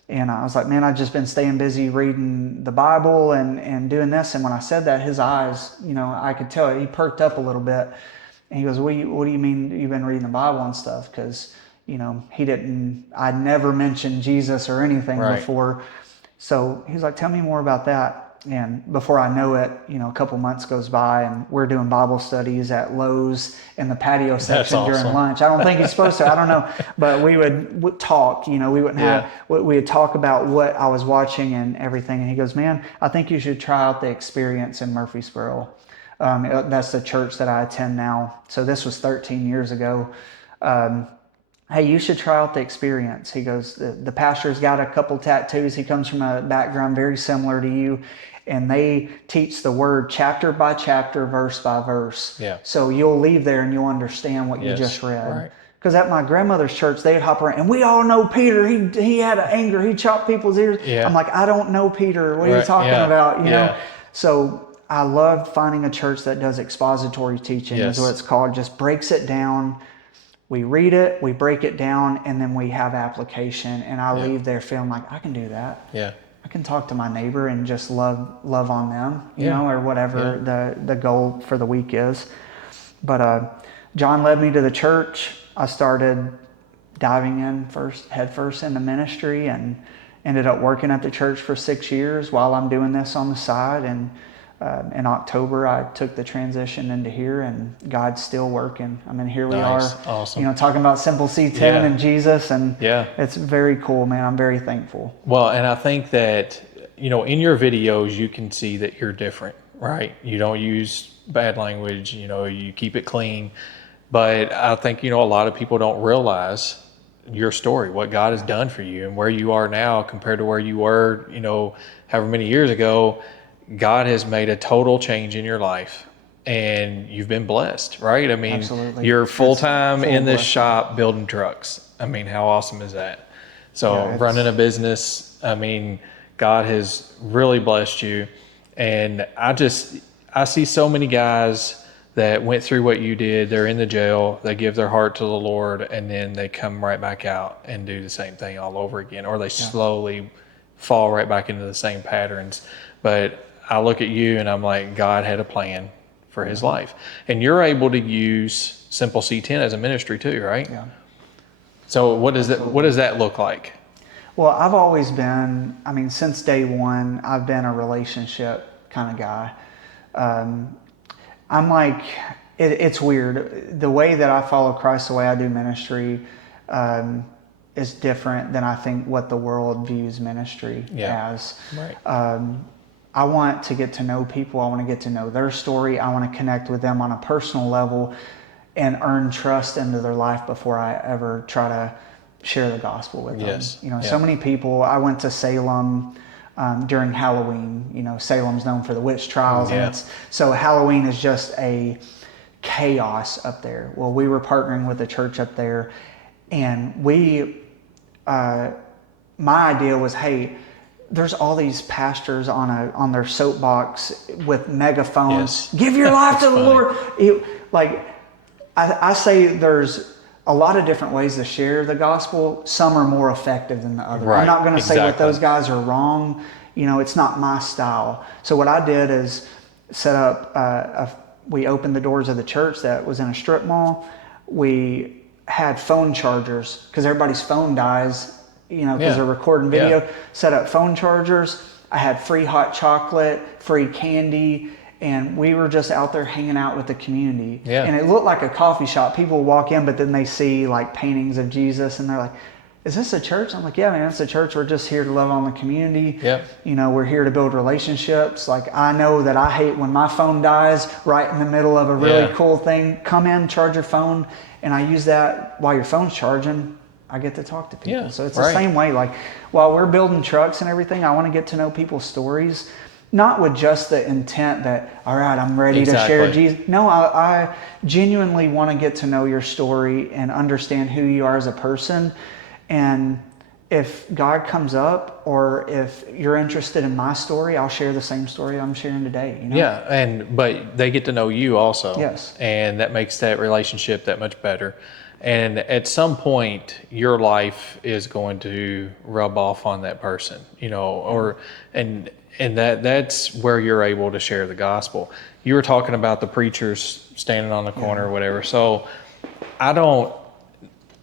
And I was like, man, I've just been staying busy reading the Bible and doing this. And when I said that, his eyes, I could tell he perked up a little bit. And he goes, what do you mean you've been reading the Bible and stuff? Because, I'd never mentioned Jesus or anything Right. before. So he's like, tell me more about that. And before I know it, a couple months goes by and we're doing Bible studies at Lowe's in the patio section during awesome. lunch. I don't think he's supposed to, I don't know, but we would talk, we wouldn't Yeah. we would talk about what I was watching and everything. And he goes, man, I think you should try out the Experience in Murfreesboro. That's the church that I attend now. So this was 13 years ago. Hey, you should try out the Experience. He goes, the pastor's got a couple tattoos. He comes from a background very similar to you. And they teach the word chapter by chapter, verse by verse. Yeah. So you'll leave there and you'll understand what you Yes. just read. Right. Because at my grandmother's church, they'd hop around, and we all know Peter. He had anger. He chopped people's ears. Yeah. I'm like, I don't know Peter. What are you Right. talking Yeah. about? You know. Yeah. So I love finding a church that does expository teaching. Yes. Is what it's called. Just breaks it down. We read it, we break it down, and then we have application. And I leave there feeling like I can do that. Yeah. I can talk to my neighbor and just love on them, you Yeah. know, or whatever the goal for the week is. But John led me to the church. I started diving in head first into ministry, and ended up working at the church for 6 years while I'm doing this on the side. And in October, I took the transition into here, and God's still working. I mean, here we Nice. are, Awesome. talking about Simple C10 Yeah. and Jesus, and Yeah. it's very cool, man. I'm very thankful. Well, and I think that, in your videos, you can see that you're different, right? You don't use bad language, you keep it clean. But I think, a lot of people don't realize your story, what God has done for you and where you are now compared to where you were, however many years ago. God has made a total change in your life, and you've been blessed, right? I mean, Absolutely. you're full-time Full in this blessing. shop building trucks. I mean, how awesome is that? So Yeah, running a business, I mean, God has really blessed you. And I see so many guys that went through what you did. They're in the jail, they give their heart to the Lord, and then they come right back out and do the same thing all over again, or they slowly fall right back into the same patterns. But I look at you and I'm like, God had a plan for his life. And you're able to use Simple C10 as a ministry too, right? Yeah. So what does that look like? Well, I've always been, since day one, I've been a relationship kind of guy. I'm like, it's weird. The way that I follow Christ, the way I do ministry, is different than I think what the world views ministry as. Right. I want to get to know people. I want to get to know their story. I want to connect with them on a personal level and earn trust into their life before I ever try to share the gospel with them. Yes. So many people, I went to Salem during Halloween. Salem's known for the witch trials. Yeah. And so Halloween is just a chaos up there. Well, we were partnering with a church up there, and my idea was, hey, there's all these pastors on their soapbox with megaphones. Yes. Give your life to the funny. Lord. I say there's a lot of different ways to share the gospel. Some are more effective than the other. Right. I'm not going to say that Exactly. those guys are wrong. It's not my style. So what I did is set up, we opened the doors of the church that was in a strip mall. We had phone chargers because everybody's phone dies, because they're recording video. Yeah. Set up phone chargers. I had free hot chocolate, free candy, and we were just out there hanging out with the community. Yeah. And it looked like a coffee shop. People walk in, but then they see like paintings of Jesus, and they're like, is this a church? I'm like, yeah, man, it's a church. We're just here to love on the community. Yep. We're here to build relationships. Like, I know that I hate when my phone dies right in the middle of a really cool thing. Come in, charge your phone, and I use that while your phone's charging. I get to talk to people. Yeah, So it's right. the same way. Like, while we're building trucks and everything, I want to get to know people's stories, not with just the intent that, all right, I'm ready to share Jesus. No, I genuinely want to get to know your story and understand who you are as a person. And if God comes up, or if you're interested in my story, I'll share the same story I'm sharing today. Yeah, but they get to know you also. Yes. And that makes that relationship that much better. And at some point, your life is going to rub off on that person, and that's where you're able to share the gospel. You were talking about the preachers standing on the corner or whatever. So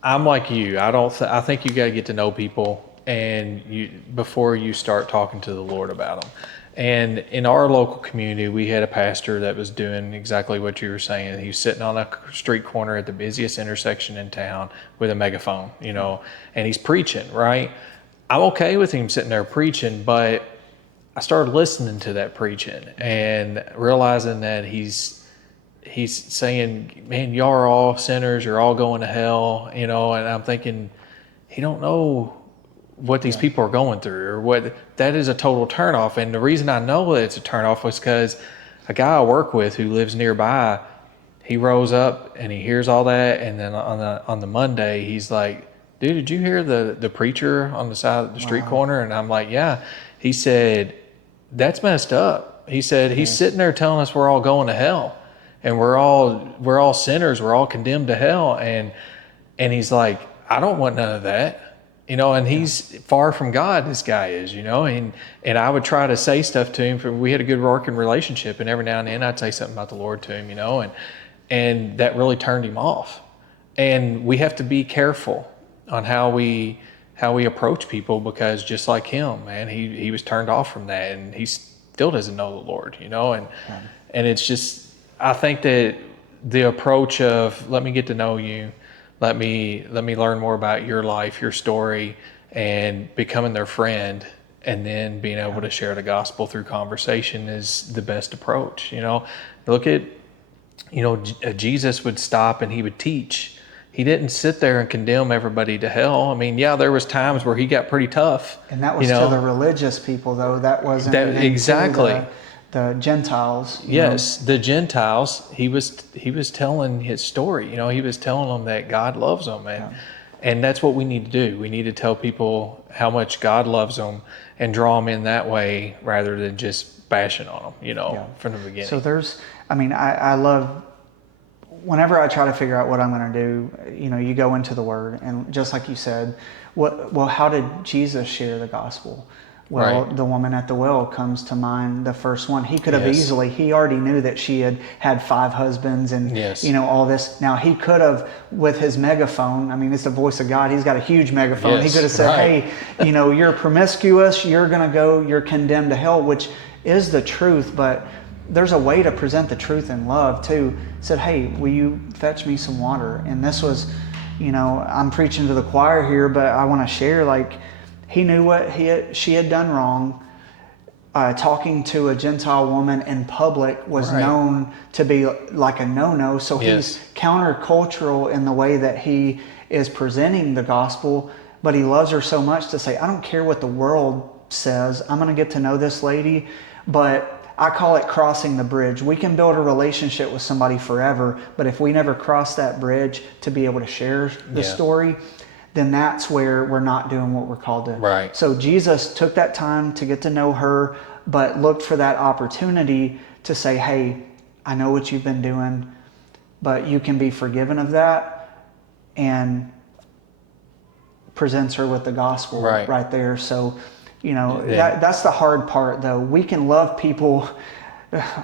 I'm like you. I think you got to get to know people and before you start talking to the Lord about them. And in our local community, we had a pastor that was doing exactly what you were saying. He was sitting on a street corner at the busiest intersection in town with a megaphone, and he's preaching, right? I'm okay with him sitting there preaching, but I started listening to that preaching and realizing that he's saying, man, y'all are all sinners, you're all going to hell, and I'm thinking, he don't know what these people are going through, or what. That is a total turnoff. And the reason I know that it's a turnoff was because a guy I work with who lives nearby, he rose up and he hears all that, and then on the Monday he's like, dude, did you hear the preacher on the side of the street corner? And I'm like, yeah. He said, that's messed up. He said, he's sitting there telling us we're all going to hell, and we're all sinners, we're all condemned to hell. And he's like, I don't want none of that. And he's far from God, this guy is, and I would try to say stuff to him. We had a good working relationship, and every now and then I'd say something about the Lord to him, and that really turned him off. And we have to be careful on how we approach people, because just like him, man, he was turned off from that, and he still doesn't know the Lord, and it's just, I think that the approach of, let me get to know you, let me learn more about your life, your story, and becoming their friend, and then being able to share the gospel through conversation is the best approach. Look at, Jesus would stop and he would teach. He didn't sit there and condemn everybody to hell. I mean, yeah, there was times where he got pretty tough. And that was to the religious people, though. That wasn't exactly to the Gentiles. Yes, the Gentiles. He was telling his story. He was telling them that God loves them, and that's what we need to do. We need to tell people how much God loves them and draw them in that way, rather than just bashing on them. From the beginning. So I love. Whenever I try to figure out what I'm going to do, you go into the Word, and just like you said, how did Jesus share the gospel? Well, the woman at the well comes to mind, the first one. He could have easily, he already knew that she had 5 husbands and, all this. Now, he could have, with his megaphone, it's the voice of God. He's got a huge megaphone. He could have said, hey, you're promiscuous, you're going to go, you're condemned to hell, which is the truth, but there's a way to present the truth in love too. Said, hey, will you fetch me some water? And this was, I'm preaching to the choir here, but I want to share, he knew what she had done wrong. Talking to a Gentile woman in public was known to be like a no-no. So he's countercultural in the way that he is presenting the gospel, but he loves her so much to say, I don't care what the world says. I'm going to get to know this lady, but I call it crossing the bridge. We can build a relationship with somebody forever, but if we never cross that bridge to be able to share the story, then that's where we're not doing what we're called to. Right. So Jesus took that time to get to know her, but looked for that opportunity to say, hey, I know what you've been doing, but you can be forgiven of that, and presents her with the gospel right there. So that's the hard part, though. We can love people.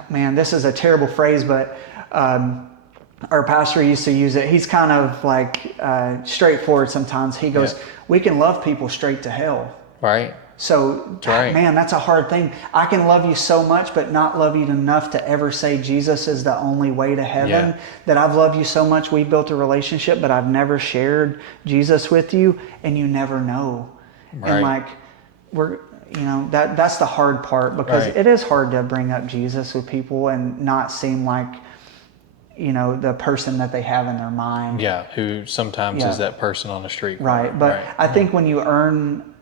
Man, this is a terrible phrase, but our pastor used to use it. He's kind of like straightforward sometimes. He goes, we can love people straight to hell. Right. So, man, that's a hard thing. I can love you so much, but not love you enough to ever say Jesus is the only way to heaven. That I've loved you so much, we've built a relationship, but I've never shared Jesus with you, and you never know. And that's the hard part, because it is hard to bring up Jesus with people and not seem like the person that they have in their mind. Yeah, who sometimes is that person on the street. Right, but I think when you earn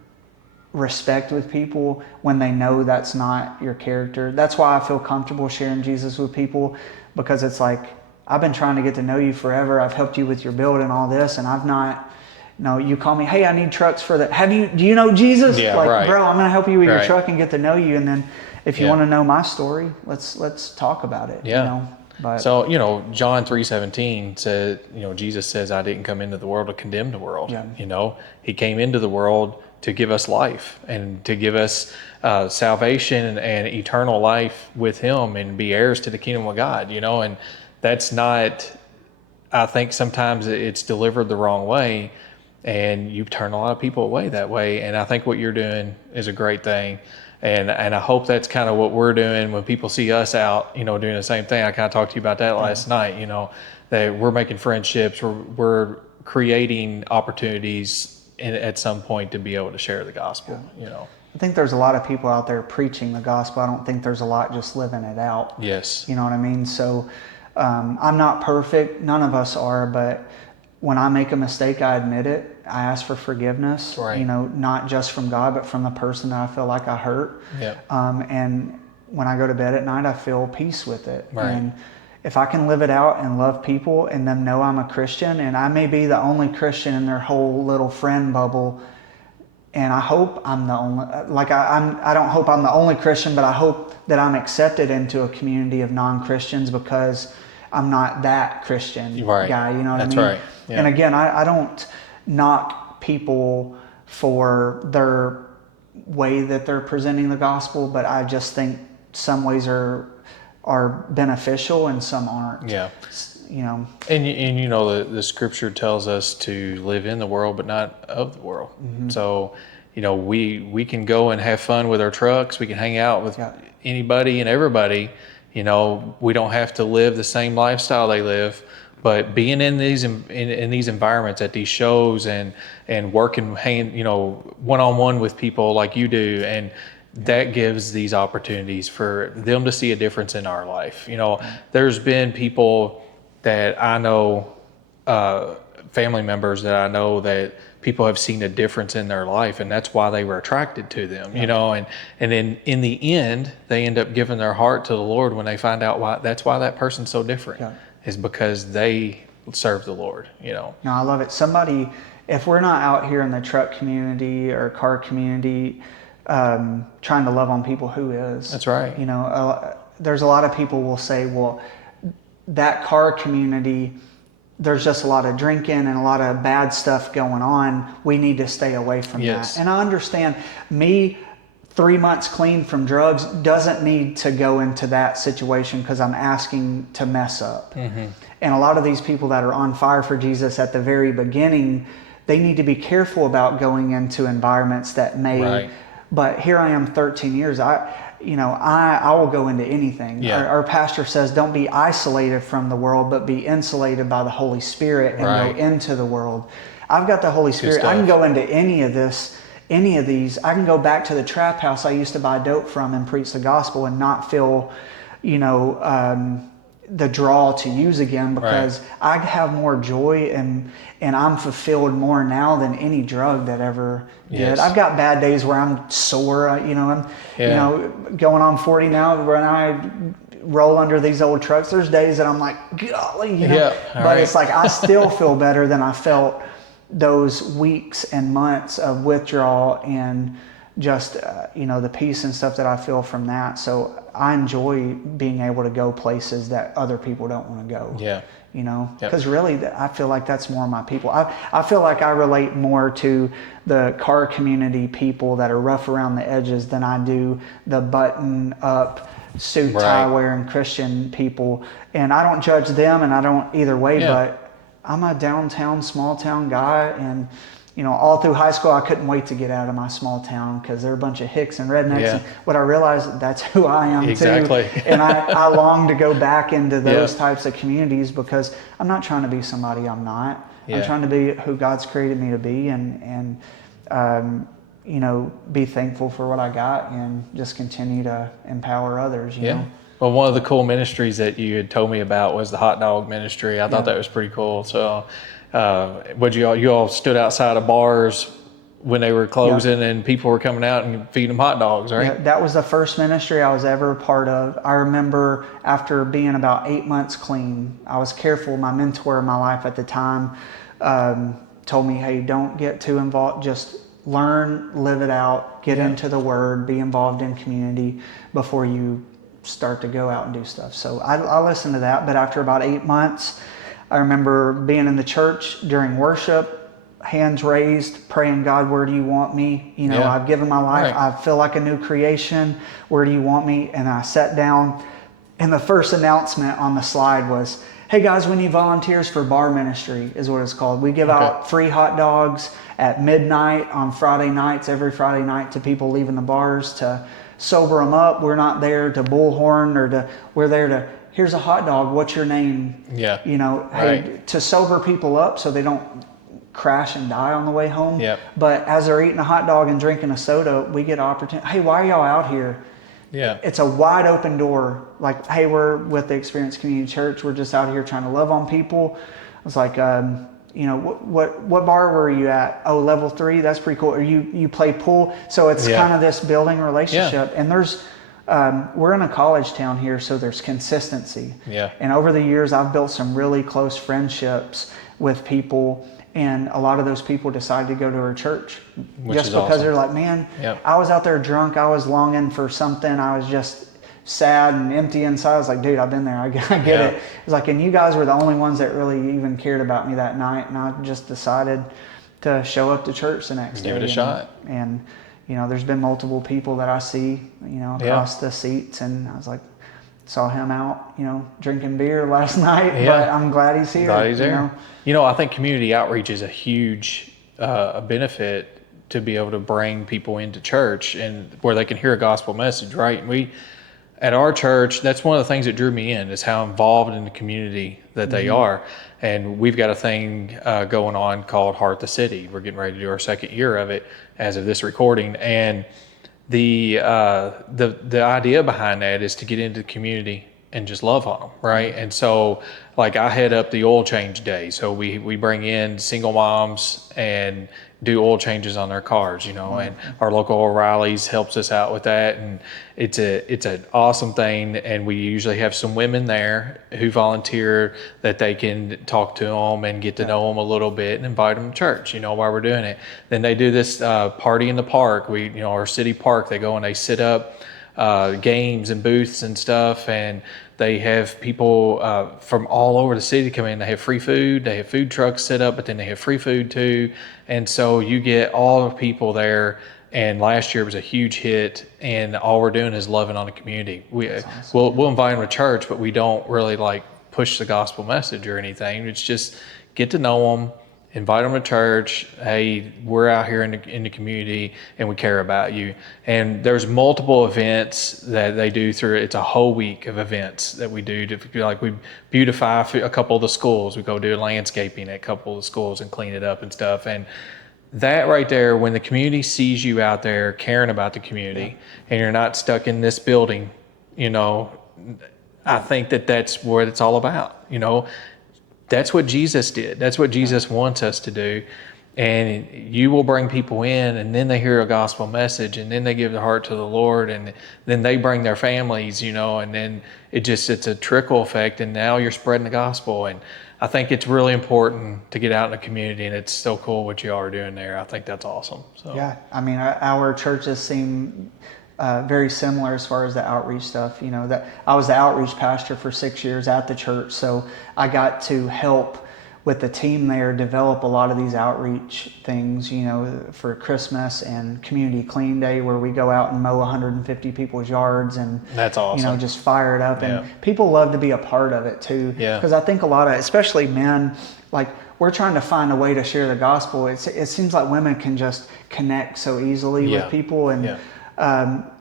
respect with people, when they know that's not your character, that's why I feel comfortable sharing Jesus with people, because it's like, I've been trying to get to know you forever. I've helped you with your build and all this, and I've not... No, you call me, hey, I need trucks for that. Do you know Jesus? Yeah, bro, I'm going to help you with your truck and get to know you. And then if you want to know my story, let's talk about it. Yeah. But so, John 3:17 says, Jesus says, I didn't come into the world to condemn the world. Yeah. He came into the world to give us life, and to give us salvation and eternal life with him, and be heirs to the kingdom of God, and that's not... I think sometimes it's delivered the wrong way, and you turn a lot of people away that way. And I think what you're doing is a great thing. And I hope that's kind of what we're doing when people see us out, doing the same thing. I kind of talked to you about that last night, that we're making friendships, we're creating opportunities at some point to be able to share the gospel. I think there's a lot of people out there preaching the gospel. I don't think there's a lot just living it out. Yes. You know what I mean? So I'm not perfect. None of us are. But when I make a mistake, I admit it. I ask for forgiveness, Right. Not just from God, but from the person that I feel like I hurt. Yep. And when I go to bed at night, I feel peace with it. Right. And if I can live it out and love people and them know I'm a Christian, and I may be the only Christian in their whole little friend bubble, and I hope I'm the only, I don't hope I'm the only Christian, but I hope that I'm accepted into a community of non-Christians because I'm not that Christian Right. guy, you know what That's I mean? right. Yeah. And again, I don't knock people for their way that they're presenting the gospel, but I just think some ways are beneficial and some aren't. Yeah. And the scripture tells us to live in the world, but not of the world. Mm-hmm. So, we can go and have fun with our trucks. We can hang out with anybody and everybody. We don't have to live the same lifestyle they live. But being in these environments at these shows and working one-on-one with people like you do, and that gives these opportunities for them to see a difference in our life. There's been people that I know, family members that I know, that people have seen a difference in their life, and that's why they were attracted to them. And then in the end, they end up giving their heart to the Lord when they find out why that person's so different. Yeah. Is because they serve the Lord. No, I love it. If we're not out here in the truck community or car community, trying to love on people, who is? That's right. There's a lot of people will say, well, that car community, there's just a lot of drinking and a lot of bad stuff going on. We need to stay away from that. And I understand, me 3 months clean from drugs doesn't need to go into that situation because I'm asking to mess up. Mm-hmm. And a lot of these people that are on fire for Jesus at the very beginning, they need to be careful about going into environments that may. Right. But here I am, 13 years. I will go into anything. Yeah. Our pastor says, don't be isolated from the world, but be insulated by the Holy Spirit and go into the world. I've got the Holy Spirit. I can go into any of these. I can go back to the trap house I used to buy dope from and preach the gospel and not feel, the draw to use again, because I have more joy and I'm fulfilled more now than any drug that ever did. I've got bad days where I'm sore, I'm going on 40 now, when I roll under these old trucks. There's days that I'm like, golly, but it's like I still feel better than I felt those weeks and months of withdrawal and just the peace and stuff that I feel from that. So I enjoy being able to go places that other people don't want to go. Because really I feel like that's more my people. I feel like I relate more to the car community people that are rough around the edges than I do the button up suit tie wearing Christian people. And I don't judge them, and I don't either way, but I'm a downtown, small town guy, and all through high school, I couldn't wait to get out of my small town because they're a bunch of hicks and rednecks. Yeah. And what I realized, that's who I am too. And I long to go back into those types of communities because I'm not trying to be somebody I'm not. I'm trying to be who God's created me to be, and be thankful for what I got and just continue to empower others. You know? Well, one of the cool ministries that you had told me about was the hot dog ministry. I thought that was pretty cool. So, you all stood outside of bars when they were closing and people were coming out and feeding them hot dogs, right? Yeah, that was the first ministry I was ever a part of. I remember after being about 8 months clean, I was careful. My mentor in my life at the time told me, hey, don't get too involved. Just learn, live it out, get into the Word, be involved in community before you start to go out and do stuff. So I listened to that, but after about 8 months, I remember being in the church during worship, hands raised, praying, God, where do you want me? I've given my life. I feel like a new creation. Where do you want me? And I sat down, and the first announcement on the slide was, hey guys, we need volunteers for bar ministry is what it's called. We give out free hot dogs at midnight on Friday nights, every Friday night, to people leaving the bars to sober them up. We're not there to bullhorn we're there to, here's a hot dog, what's your name? Yeah. Hey, to sober people up so they don't crash and die on the way home. Yep. But as they're eating a hot dog and drinking a soda, we get opportunity. Hey, why are y'all out here? Yeah. It's a wide open door. Like, hey, we're with the Experience Community Church. We're just out here trying to love on people. I was like, what bar were you at? Oh, level 3. That's pretty cool. Or you play pool. So it's kind of this building relationship. And there's, we're in a college town here, so there's consistency. Yeah. And over the years, I've built some really close friendships with people. And a lot of those people decided to go to our church just because they're like, man, I was out there drunk. I was longing for something. I was just sad and empty inside. I was like, dude, I've been there. I get it. It's like, and you guys were the only ones that really even cared about me that night. And I just decided to show up to church the next day. Give it a shot. And, there's been multiple people that I see, across the seats. And I was like, saw him out, drinking beer last night, but I'm glad he's here. Glad he's there. I think community outreach is a huge benefit to be able to bring people into church and where they can hear a gospel message, right? And at our church, that's one of the things that drew me in is how involved in the community that they are. And we've got a thing going on called Heart the City. We're getting ready to do our second year of it as of this recording. And the idea behind that is to get into the community and just love on them, right? And so, like, I head up the oil change day. So we bring in single moms and do oil changes on their cars, and our local O'Reilly's helps us out with that. And it's an awesome thing. And we usually have some women there who volunteer that they can talk to them and get to know them a little bit and invite them to church, while we're doing it. Then they do this party in the park. Our city park, they go and they sit up games and booths and stuff, and they have people from all over the city come in. They have free food. They have food trucks set up, but then they have free food too. And so you get all the people there. And last year was a huge hit. And all we're doing is loving on the community. We'll invite them to church, but we don't really push the gospel message or anything. It's just get to know them. Invite them to church. Hey, we're out here in the community and we care about you. And there's multiple events that they do through. It's a whole week of events that we do. We beautify a couple of the schools. We go do landscaping at a couple of the schools and clean it up and stuff. And that right there, when the community sees you out there caring about the community and you're not stuck in this building, I think that's what it's all about, That's what Jesus did. That's what Jesus wants us to do. And you will bring people in, and then they hear a gospel message, and then they give their heart to the Lord, and then they bring their families, and then it's a trickle effect, and now you're spreading the gospel. And I think it's really important to get out in the community, and it's so cool what you all are doing there. I think that's awesome. So. Yeah, our churches seem very similar as far as the outreach stuff. That I was the outreach pastor for 6 years at the church, so I got to help with the team there develop a lot of these outreach things, for Christmas and Community Clean Day, where we go out and mow 150 people's yards and that's awesome. Just fire it up. And people love to be a part of it too. Yeah. Because I think a lot of, especially men, we're trying to find a way to share the gospel. It seems like women can just connect so easily with people, and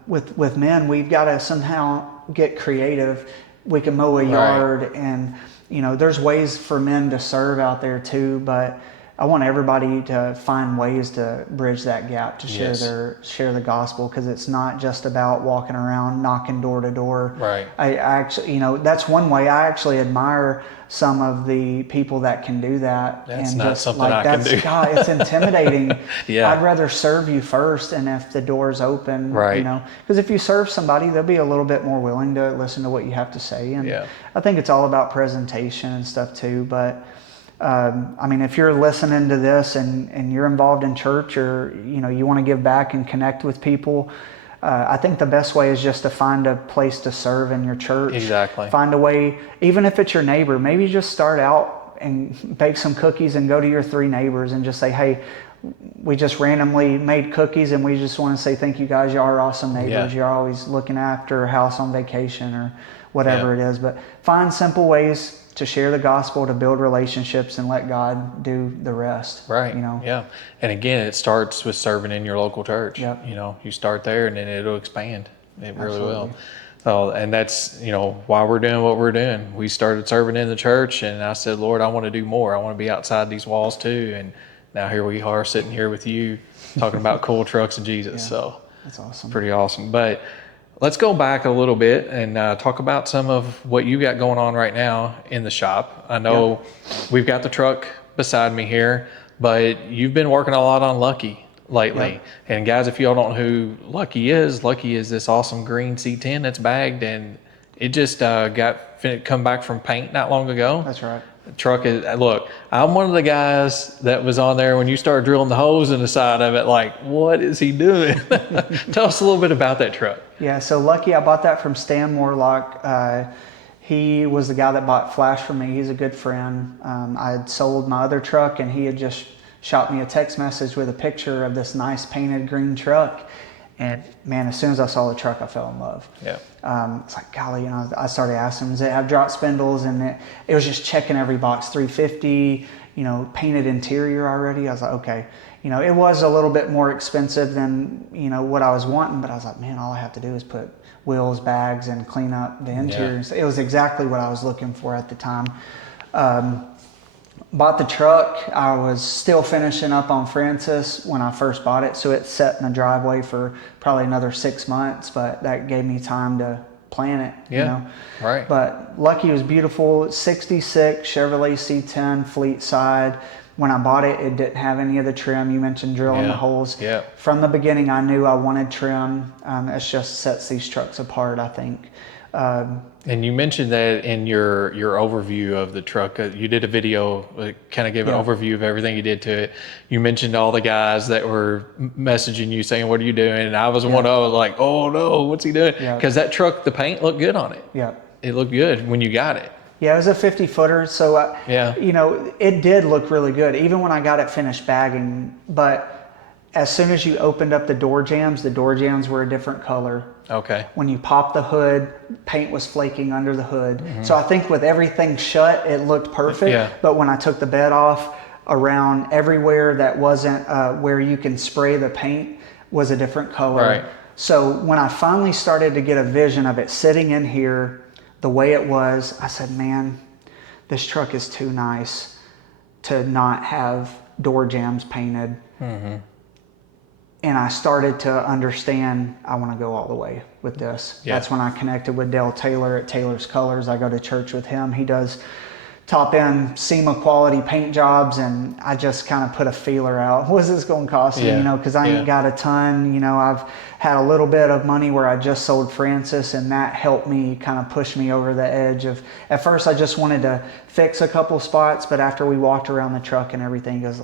with men, we've got to somehow get creative. We can mow a yard, and there's ways for men to serve out there too, but I want everybody to find ways to bridge that gap to share the gospel, because it's not just about walking around knocking door to door. Right. I actually, that's one way. I actually admire some of the people that can do that. That's and not just something I can do. God, it's intimidating. Yeah. I'd rather serve you first, and if the door's open, right. because if you serve somebody, they'll be a little bit more willing to listen to what you have to say. And I think it's all about presentation and stuff too. But if you're listening to this and you're involved in church, or you want to give back and connect with people, I think the best way is just to find a place to serve in your church. Exactly. Find a way, even if it's your neighbor, maybe just start out and bake some cookies and go to your 3 neighbors and just say, hey, we just randomly made cookies, and we just want to say thank you guys. You are awesome neighbors. Yeah. You're always looking after a house on vacation or whatever Yeah. it is. But find simple ways to share the gospel, to build relationships, and let God do the rest. Right. You know. Yeah. And again, it starts with serving in your local church. Yep. You know, you start there and then it'll expand. It really Absolutely. will. So, and that's, you know, why we're doing what we're doing. We started serving in the church, and I said, Lord, I want to do more. I want to be outside these walls too. And now here we are sitting here with you talking about cool trucks and Jesus. Yeah. So That's awesome. pretty awesome. But let's go back a little bit and talk about some of what you got going on right now in the shop. I know we've got the truck beside me here, but you've been working a lot on Lucky lately. Yep. And guys, if y'all don't know who Lucky is this awesome green C10 that's bagged, and it just come back from paint not long ago. That's right. The truck is, look, I'm one of the guys that was on there when you started drilling the holes in the side of it, like, what is he doing? Tell us a little bit about that truck. Yeah, so Lucky, I bought that from Stan Morlock. He was the guy that bought Flash for me. He's a good friend. I had sold my other truck, and he had just shot me a text message with a picture of this nice painted green truck. And man, as soon as I saw the truck, I fell in love. Yeah. It's like, golly, you know, I started asking him, does it have drop spindles? And it was just checking every box, 350, you know, painted interior already. I was like, okay. You know, it was a little bit more expensive than, you know, what I was wanting, but I was like, man, all I have to do is put wheels, bags, and clean up the interior. Yeah. So it was exactly what I was looking for at the time. Bought the truck. I was still finishing up on Francis when I first bought it, so it sat in the driveway for probably another 6 months, but that gave me time to plan it. Yeah, you know? right. But Lucky was beautiful. 66 Chevrolet C10 fleet side. When I bought it, it didn't have any of the trim. You mentioned drilling the holes. Yeah. From the beginning, I knew I wanted trim. It just sets these trucks apart, I think. And you mentioned that in your overview of the truck. You did a video, kind of gave an overview of everything you did to it. You mentioned all the guys that were messaging you saying, what are you doing? And I was one of those like, oh no, what's he doing? Because that truck, the paint looked good on it. Yeah. It looked good when you got it. Yeah, it was a 50 footer. So, you know, it did look really good, even when I got it finished bagging. But as soon as you opened up the door jambs were a different color. Okay. When you popped the hood, paint was flaking under the hood. So I think with everything shut, it looked perfect. Yeah. But when I took the bed off, around everywhere that wasn't where you can spray the paint was a different color. Right. So when I finally started to get a vision of it sitting in here the way it was, I said, man, this truck is too nice to not have door jambs painted. And I started to understand I want to go all the way with this. Yeah. That's when I connected with Dale Taylor at Taylor's Colors. I go to church with him. He does top end SEMA quality paint jobs, and I just kind of put a feeler out. What's this going to cost me? You know, because I ain't got a ton. You know, I've had a little bit of money where I just sold Francis, and that helped me kind of push me over the edge of, at first I just wanted to fix a couple spots, but after we walked around the truck and everything, he goes,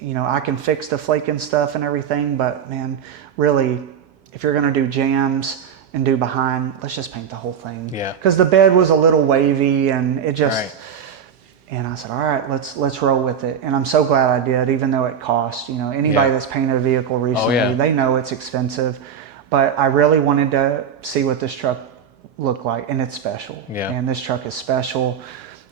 you know, I can fix the flaking stuff and everything, but man, really, if you're going to do jams and do behind, let's just paint the whole thing. Yeah. Because the bed was a little wavy, and it just... Right. And I said, all right, let's roll with it. And I'm so glad I did, even though it cost. You know, anybody that's painted a vehicle recently, they know it's expensive. But I really wanted to see what this truck looked like, and it's special. Yeah. And this truck is special.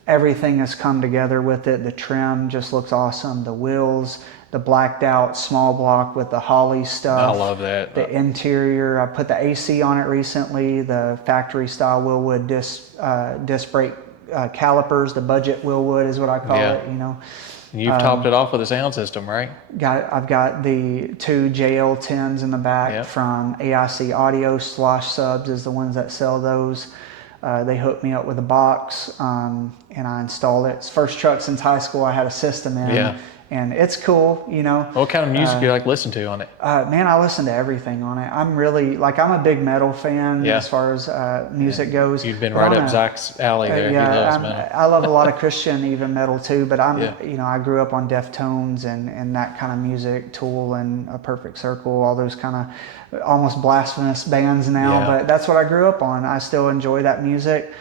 Everything has come together with it. The trim just looks awesome. The wheels, the blacked out small block with the Holly stuff. I love that. The interior, I put the AC on it recently. The factory style Willwood disc brake calipers, the budget Willwood is what I call it, you know. And you've topped it off with a sound system, right? I've got the 2 JL10s in the back from AIC Audio. Slosh Subs is the ones that sell those. They hooked me up with a box, and I installed it. It's the first truck since high school I had a system in. Yeah. And it's cool, you know. What kind of music do you like listen to on it? Man, I listen to everything on it. I'm really, I'm a big metal fan as far as music goes. You've been right up Zach's alley there. He loves metal. I love a lot of Christian, even metal too, but you know, I grew up on Deftones and that kind of music, Tool and A Perfect Circle, all those kind of almost blasphemous bands now, but that's what I grew up on. I still enjoy that music.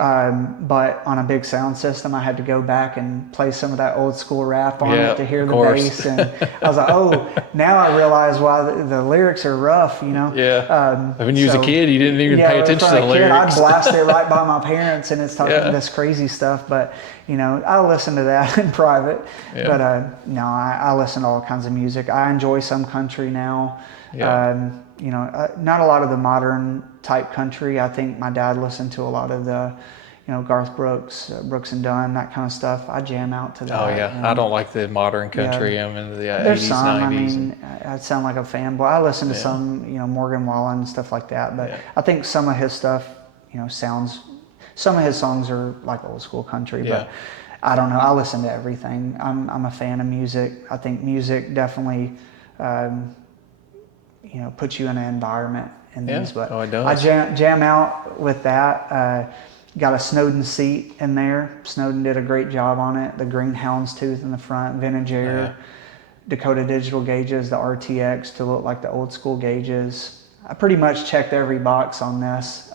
But on a big sound system, I had to go back and play some of that old school rap on Yeah, it to hear of the course. bass. And I was like, oh, now I realize why the lyrics are rough, you know? Yeah. When you was a So, kid, you didn't even yeah, pay attention from to the a kid, I'd lyrics. blast it right by my parents, and it's talking Yeah. this crazy stuff. But you know, I listen to that in private. Yeah. But no, I listen to all kinds of music. I enjoy some country now. Yeah. You know, not a lot of the modern type country. I think my dad listened to a lot of the, you know, Garth Brooks, Brooks and Dunn, that kind of stuff. I jam out to that. Oh yeah, I don't like the modern country. I'm into the There's 80s, some. I 90s. mean, I sound like a fanboy. I listen to Yeah. some, you know, Morgan Wallen and stuff like that. But Yeah. I think some of his stuff, you know, sounds. Some of his songs are like old school country, Yeah. but I don't know. I listen to everything. I'm a fan of music. I think music definitely, you know, puts you in an environment in Yeah. these. But Oh, it does. I jam out with that. Got a Snowden seat in there. Snowden did a great job on it. The green houndstooth in the front, vintage air, Yeah. Dakota digital gauges, the RTX to look like the old school gauges. I pretty much checked every box on this.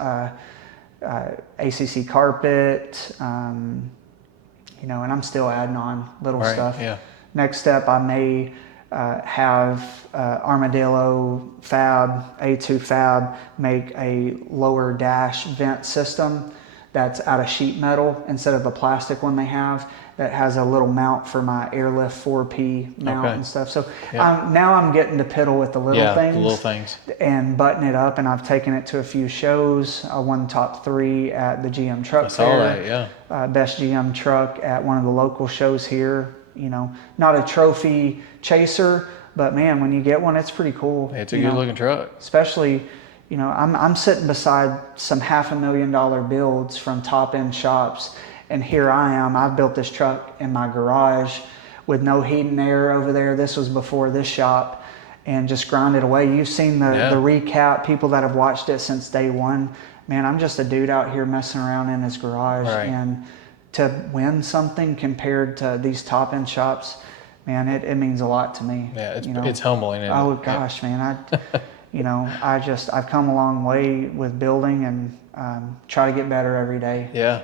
ACC carpet, you know, and I'm still adding on little Right. stuff. Yeah. Next step, I may have Armadillo Fab, A2 Fab, make a lower dash vent system that's out of sheet metal instead of a plastic one they have that has a little mount for my airlift 4P mount Okay. and stuff. So Yeah. now I'm getting to piddle with the little Yeah. things. The little things. And button it up, and I've taken it to a few shows. I won top 3 at the GM Truck I saw Fair. that. Yeah. Best GM truck at one of the local shows here. You know, not a trophy chaser, but man, when you get one, it's pretty cool. It's a you good know, looking truck. especially, you know, I'm sitting beside some $500,000 builds from top end shops, and here I am. I've built this truck in my garage with no heat and air over there. This was before this shop, and just grinded away. You've seen the recap, people that have watched it since day one. Man, I'm just a dude out here messing around in his garage. Right. And to win something compared to these top end shops, man, it means a lot to me. Yeah. It's you know? it's humbling. Isn't Oh it? gosh, man, you know, I've come a long way with building, and try to get better every day. Yeah.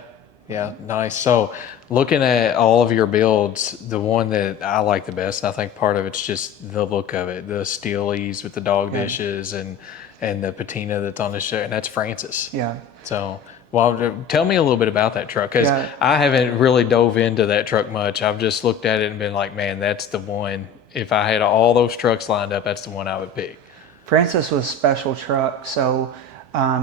Yeah, nice. So, looking at all of your builds, the one that I like the best, and I think part of it's just the look of it, the Steelies with the dog dishes and the patina that's on the show, and that's Francis. Yeah. So, well, tell me a little bit about that truck, because Yeah. I haven't really dove into that truck much. I've just looked at it and been like, man, that's the one. If I had all those trucks lined up, that's the one I would pick. Francis was a special truck. So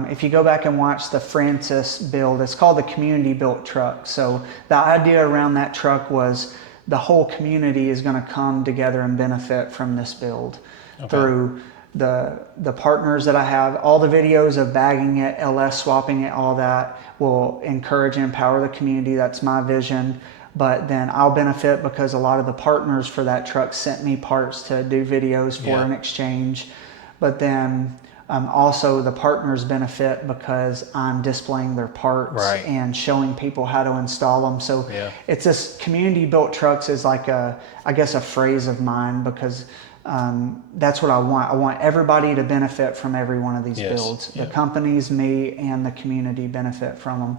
if you go back and watch the Francis build, it's called the community built truck. So the idea around that truck was the whole community is going to come together and benefit from this build through the partners that I have. All the videos of bagging it, LS swapping it, all that will encourage and empower the community. That's my vision. But then I'll benefit because a lot of the partners for that truck sent me parts to do videos for an exchange. But then also the partners benefit because I'm displaying their parts and showing people how to install them. So it's this community built trucks is like I guess a phrase of mine, because that's what I want. I want everybody to benefit from every one of these builds. The companies, me, and the community benefit from them.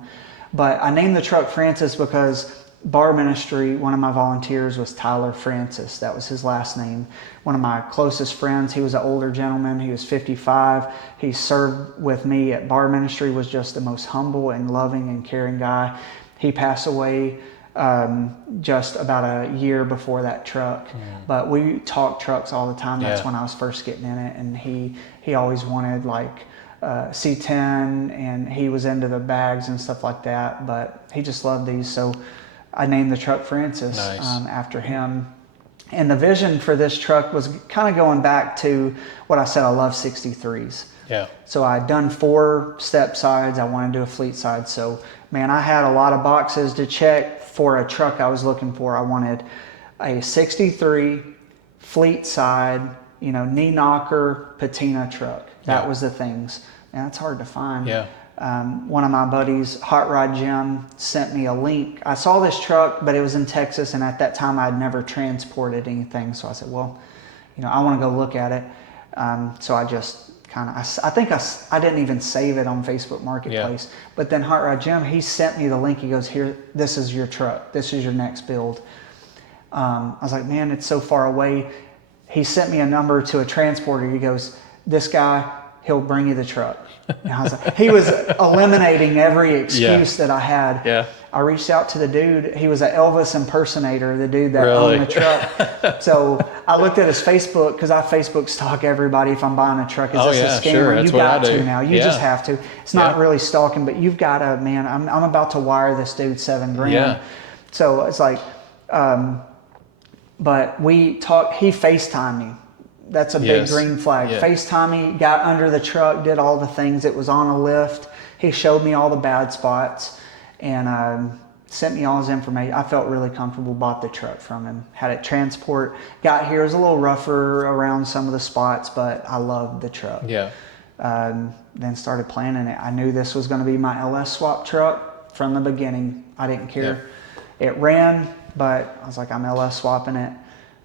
But I named the truck Francis because Bar Ministry, one of my volunteers was Tyler Francis. That was his last name. One of my closest friends, he was an older gentleman. He was 55. He served with me at Bar Ministry, was just the most humble and loving and caring guy. He passed away just about a year before that truck. But we talked trucks all the time. That's when I was first getting in it. And he always wanted like C10, and he was into the bags and stuff like that. But he just loved these. So I named the truck Francis after him. And the vision for this truck was kind of going back to what I said. I love 63s. Yeah. So I'd done 4 step sides. I wanted to do a fleet side. So, man, I had a lot of boxes to check for a truck I was looking for. I wanted a 63 fleet side, you know, knee knocker, patina truck. That was the things. And that's hard to find. Yeah. One of my buddies, Hot Rod Jim, sent me a link. I saw this truck, but it was in Texas, and at that time I'd never transported anything. So I said, well, you know, I want to go look at it. So I just I think I didn't even save it on Facebook Marketplace. But then Hot Rod Jim, he sent me the link. He goes, here, this is your truck. This is your next build. I was like, man, it's so far away. He sent me a number to a transporter. He goes, this guy, he'll bring you the truck. And I was like, he was eliminating every excuse that I had. Yeah. I reached out to the dude. He was an Elvis impersonator, the dude that Really? owned the truck. So I looked at his Facebook, because I Facebook stalk everybody if I'm buying a truck. Is this a scammer? Sure. That's You what I got do. to now. You just have to. It's not really stalking, but you've got to, man, I'm about to wire this dude $7,000. Yeah. So it's like, but we talked, he FaceTimed me. That's a big green flag. Yeah. FaceTime me, got under the truck, did all the things. It was on a lift. He showed me all the bad spots and sent me all his information. I felt really comfortable, bought the truck from him, had it transport. Got here, it was a little rougher around some of the spots, but I loved the truck. Yeah. Then started planning it. I knew this was going to be my LS swap truck from the beginning. I didn't care. It ran, but I was like, I'm LS swapping it.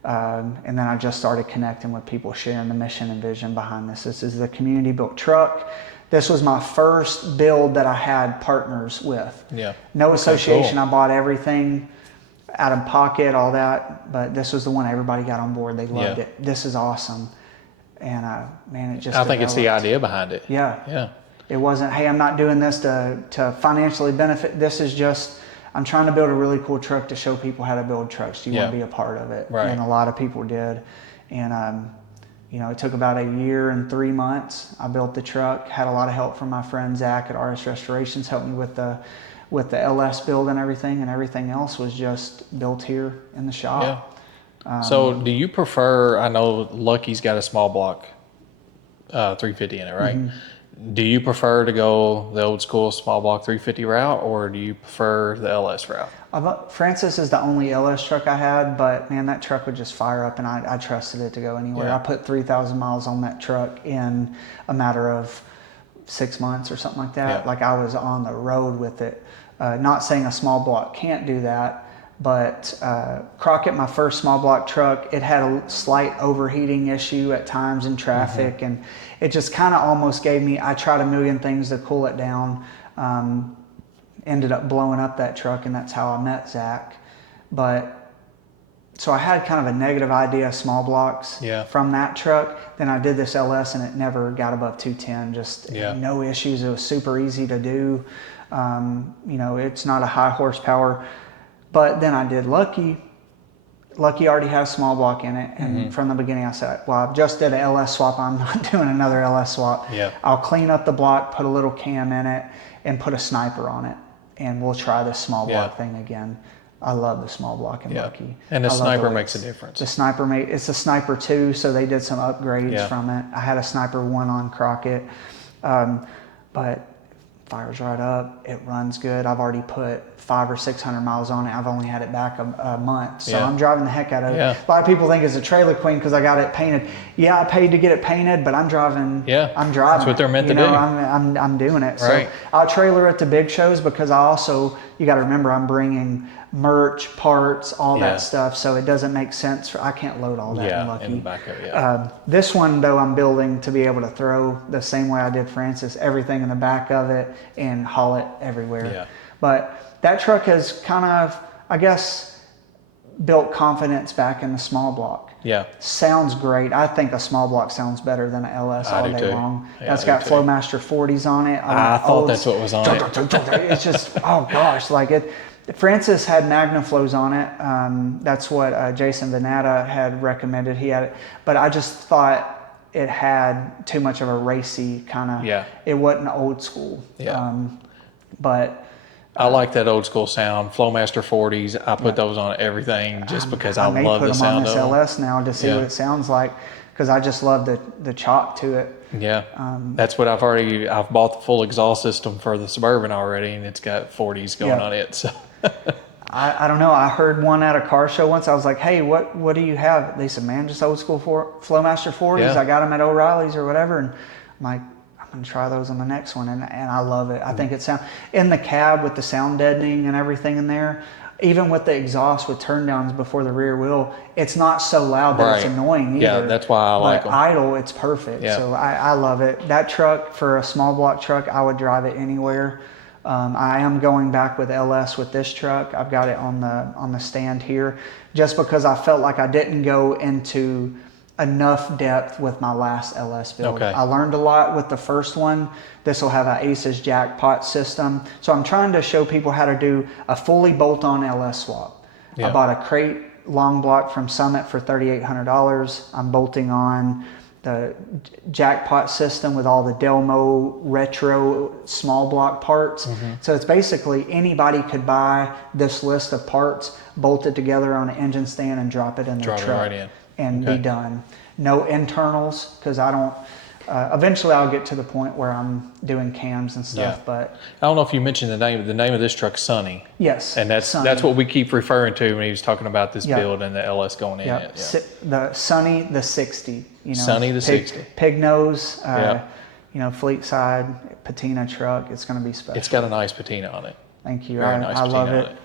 And then I just started connecting with people, sharing the mission and vision behind this. This is the community built truck. This was my first build that I had partners with. Yeah. No association. Cool. I bought everything out of pocket, all that. But this was the one everybody got on board. They loved it. This is awesome. And man, it just I think it's the developed. idea behind it. Yeah. Yeah. It wasn't, hey, I'm not doing this to financially benefit. This is just, I'm trying to build a really cool truck to show people how to build trucks. Do you want to be a part of it? Right. And a lot of people did. And, it took about 1 year and 3 months. I built the truck, had a lot of help from my friend Zach at RS Restorations, helped me with the LS build and everything else was just built here in the shop. Yeah. So do you prefer, I know Lucky's got a small block 350 in it, right? Mm-hmm. Do you prefer to go the old school small block 350 route, or do you prefer the LS route? Francis is the only LS truck I had, but man, that truck would just fire up, and I trusted it to go anywhere. Yeah. I put 3,000 miles on that truck in a matter of 6 months or something like that. Yeah. Like I was on the road with it. Not saying a small block can't do that, but Crockett, my first small block truck, it had a slight overheating issue at times in traffic, and it just kind of almost gave me, I tried a million things to cool it down, ended up blowing up that truck, and that's how I met Zach. But so I had kind of a negative idea of small blocks from that truck. Then I did this LS and it never got above 210, just no issues. It was super easy to do. It's not a high horsepower. But then I did Lucky. Lucky already has small block in it. And from the beginning I said, well, I just did an LS swap. I'm not doing another LS swap. Yeah. I'll clean up the block, put a little cam in it, and put a sniper on it. And we'll try this small block thing again. I love the small block in Lucky. And the sniper makes a difference. The sniper it's a sniper 2, so they did some upgrades from it. I had a sniper 1 on Crockett. But fires right up, it runs good. I've already put 500 or 600 miles on it. I've only had it back a month, so I'm driving the heck out of it. A lot of people think it's a trailer queen because I got it painted. Yeah, I paid to get it painted, but I'm driving. I'm driving. That's what they're meant to do. I'm doing it. Right. So I'll trailer it to big shows because you got to remember, I'm bringing merch, parts, all that stuff. So it doesn't make sense. I can't load all that in Lucky. In the back of it, this one, though, I'm building to be able to throw the same way I did Francis, everything in the back of it and haul it everywhere. Yeah. But that truck has kind of, I guess, built confidence back in the small block. Yeah. Sounds great. I think a small block sounds better than an LS all day long. That's got Flowmaster 40s on it. I thought that's what was on it. It's just, oh gosh, like it. Francis had MagnaFlows on it. That's what Jason Venata had recommended. He had it, but I just thought it had too much of a racy kind of. It wasn't old school. But I like that old school sound. Flowmaster 40s. I put those on everything just because I love the sound of them. I may put them on this LS now to see what it sounds like because I just love the chop to it. Yeah, that's what I've bought the full exhaust system for the Suburban already, and it's got 40s going on it. So. I don't know. I heard one at a car show once. I was like, hey, what do you have? They said, man, just old school Flowmaster 40s. I got them at O'Reilly's or whatever. And I'm like, I'm going to try those on the next one. And I love it. I think it sounds, in the cab with the sound deadening and everything in there, even with the exhaust with turn downs before the rear wheel, it's not so loud that it's Right. annoying either. Yeah, that's why I like But 'em. idle, it's perfect. Yeah. So I love it. That truck, for a small block truck, I would drive it anywhere. I am going back with LS with this truck. I've got it on the stand here, just because I felt like I didn't go into enough depth with my last LS build. Okay. I learned a lot with the first one. This will have an Aces jackpot system. So I'm trying to show people how to do a fully bolt-on LS swap. Yeah. I bought a crate long block from Summit for $3,800. I'm bolting on the jackpot system with all the Delmo retro small block parts. So it's basically anybody could buy this list of parts, bolt it together on an engine stand, and drop it in their Drop it truck right in. and Okay. be done. No internals, because I don't. Eventually, I'll get to the point where I'm doing cams and stuff. Yeah. But I don't know if you mentioned the name. The name of this truck, Sunny. yes, And that's Sunny. what we keep referring to when he was talking about this Yeah. build and the LS going in Yep. it. Yeah. The Sunny, the 60. Sunny the 60. Pig nose. Yeah. Fleet side patina truck. It's going to be special. It's got a nice patina on it. Thank you. Very nice I patina love on it. it.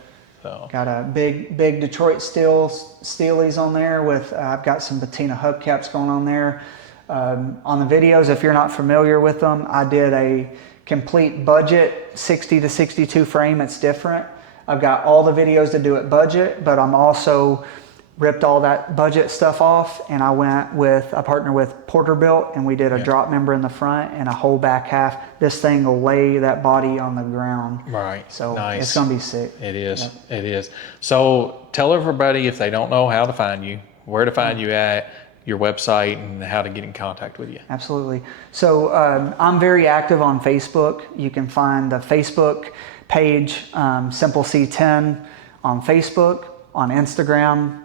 So Got a big Detroit steelies on there with. I've got some patina hubcaps going on there. On the videos, if you're not familiar with them, I did a complete budget 60 to 62 frame. It's different. I've got all the videos to do it budget, but I'm also ripped all that budget stuff off, and I partnered with Porterbuilt, and we did a drop member in the front and a whole back half. This thing will lay that body on the ground. right. So nice. it's gonna be sick. It is. It is. So tell everybody, if they don't know how to find you, where to find you at, your website, and how to get in contact with you. Absolutely. So I'm very active on Facebook. You can find the Facebook page, Simple C10, on Facebook, on Instagram,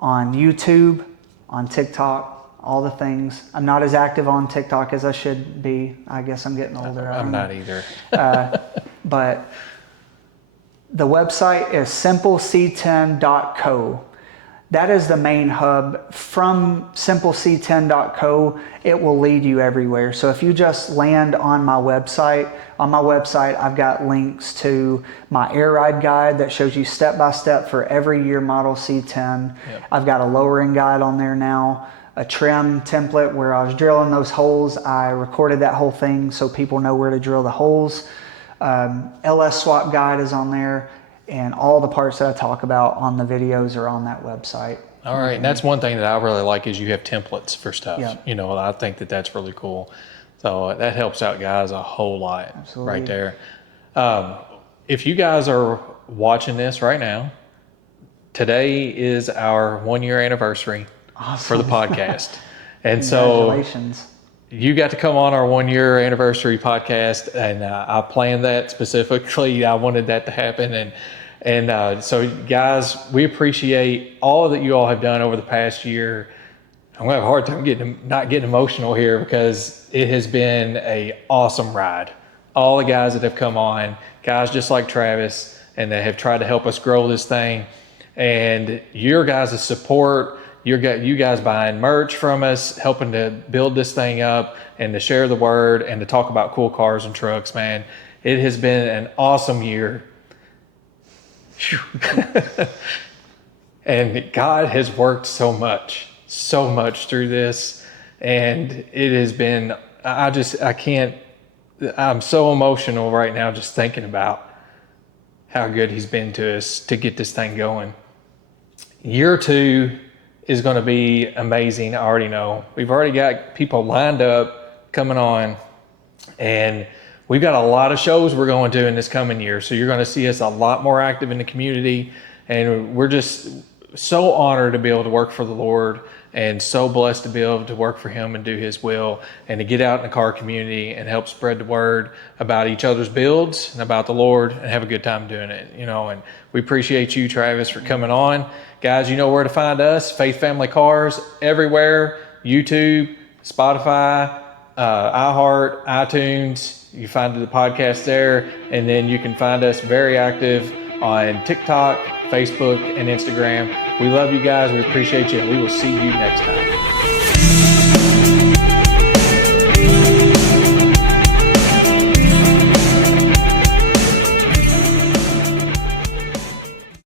on YouTube, on TikTok, all the things. I'm not as active on TikTok as I should be. I guess I'm getting older. I'm not either. But the website is simpleC10.co. That is the main hub. From simpleC10.co, it will lead you everywhere. So if you just land on my website, I've got links to my air ride guide that shows you step by step for every year model C10. Yep. I've got a lowering guide on there now, a trim template where I was drilling those holes. I recorded that whole thing so people know where to drill the holes. LS swap guide is on there. And all the parts that I talk about on the videos are on that website. All right. And that's one thing that I really like is you have templates for stuff. Yeah. I think that that's really cool. So that helps out guys a whole lot. Absolutely. Right there. If you guys are watching this right now, today is our 1 year anniversary for the podcast. And so Congratulations. you got to come on our 1 year anniversary podcast, and I planned that specifically. I wanted that to happen. And so guys, we appreciate all that you all have done over the past year. I'm gonna have a hard time not getting emotional here because it has been a awesome ride. All the guys that have come on, guys just like Travis, and they have tried to help us grow this thing. And your guys' support, you guys buying merch from us, helping to build this thing up and to share the word and to talk about cool cars and trucks, man. It has been an awesome year. And God has worked so much through this. And it has been, I'm so emotional right now just thinking about how good he's been to us to get this thing going. Year 2 is going to be amazing. I already know. We've already got people lined up coming on, and we've got a lot of shows we're going to in this coming year. So you're going to see us a lot more active in the community, and we're just so honored to be able to work for the Lord and so blessed to be able to work for him and do his will and to get out in the car community and help spread the word about each other's builds and about the Lord and have a good time doing it, and we appreciate you, Travis, for coming on. Guys, you know where to find us, Faith Family Cars, everywhere, YouTube, Spotify, iHeart, iTunes. You find the podcast there, and then you can find us very active on TikTok, Facebook, and Instagram. We love you guys. We appreciate you, and we will see you next time.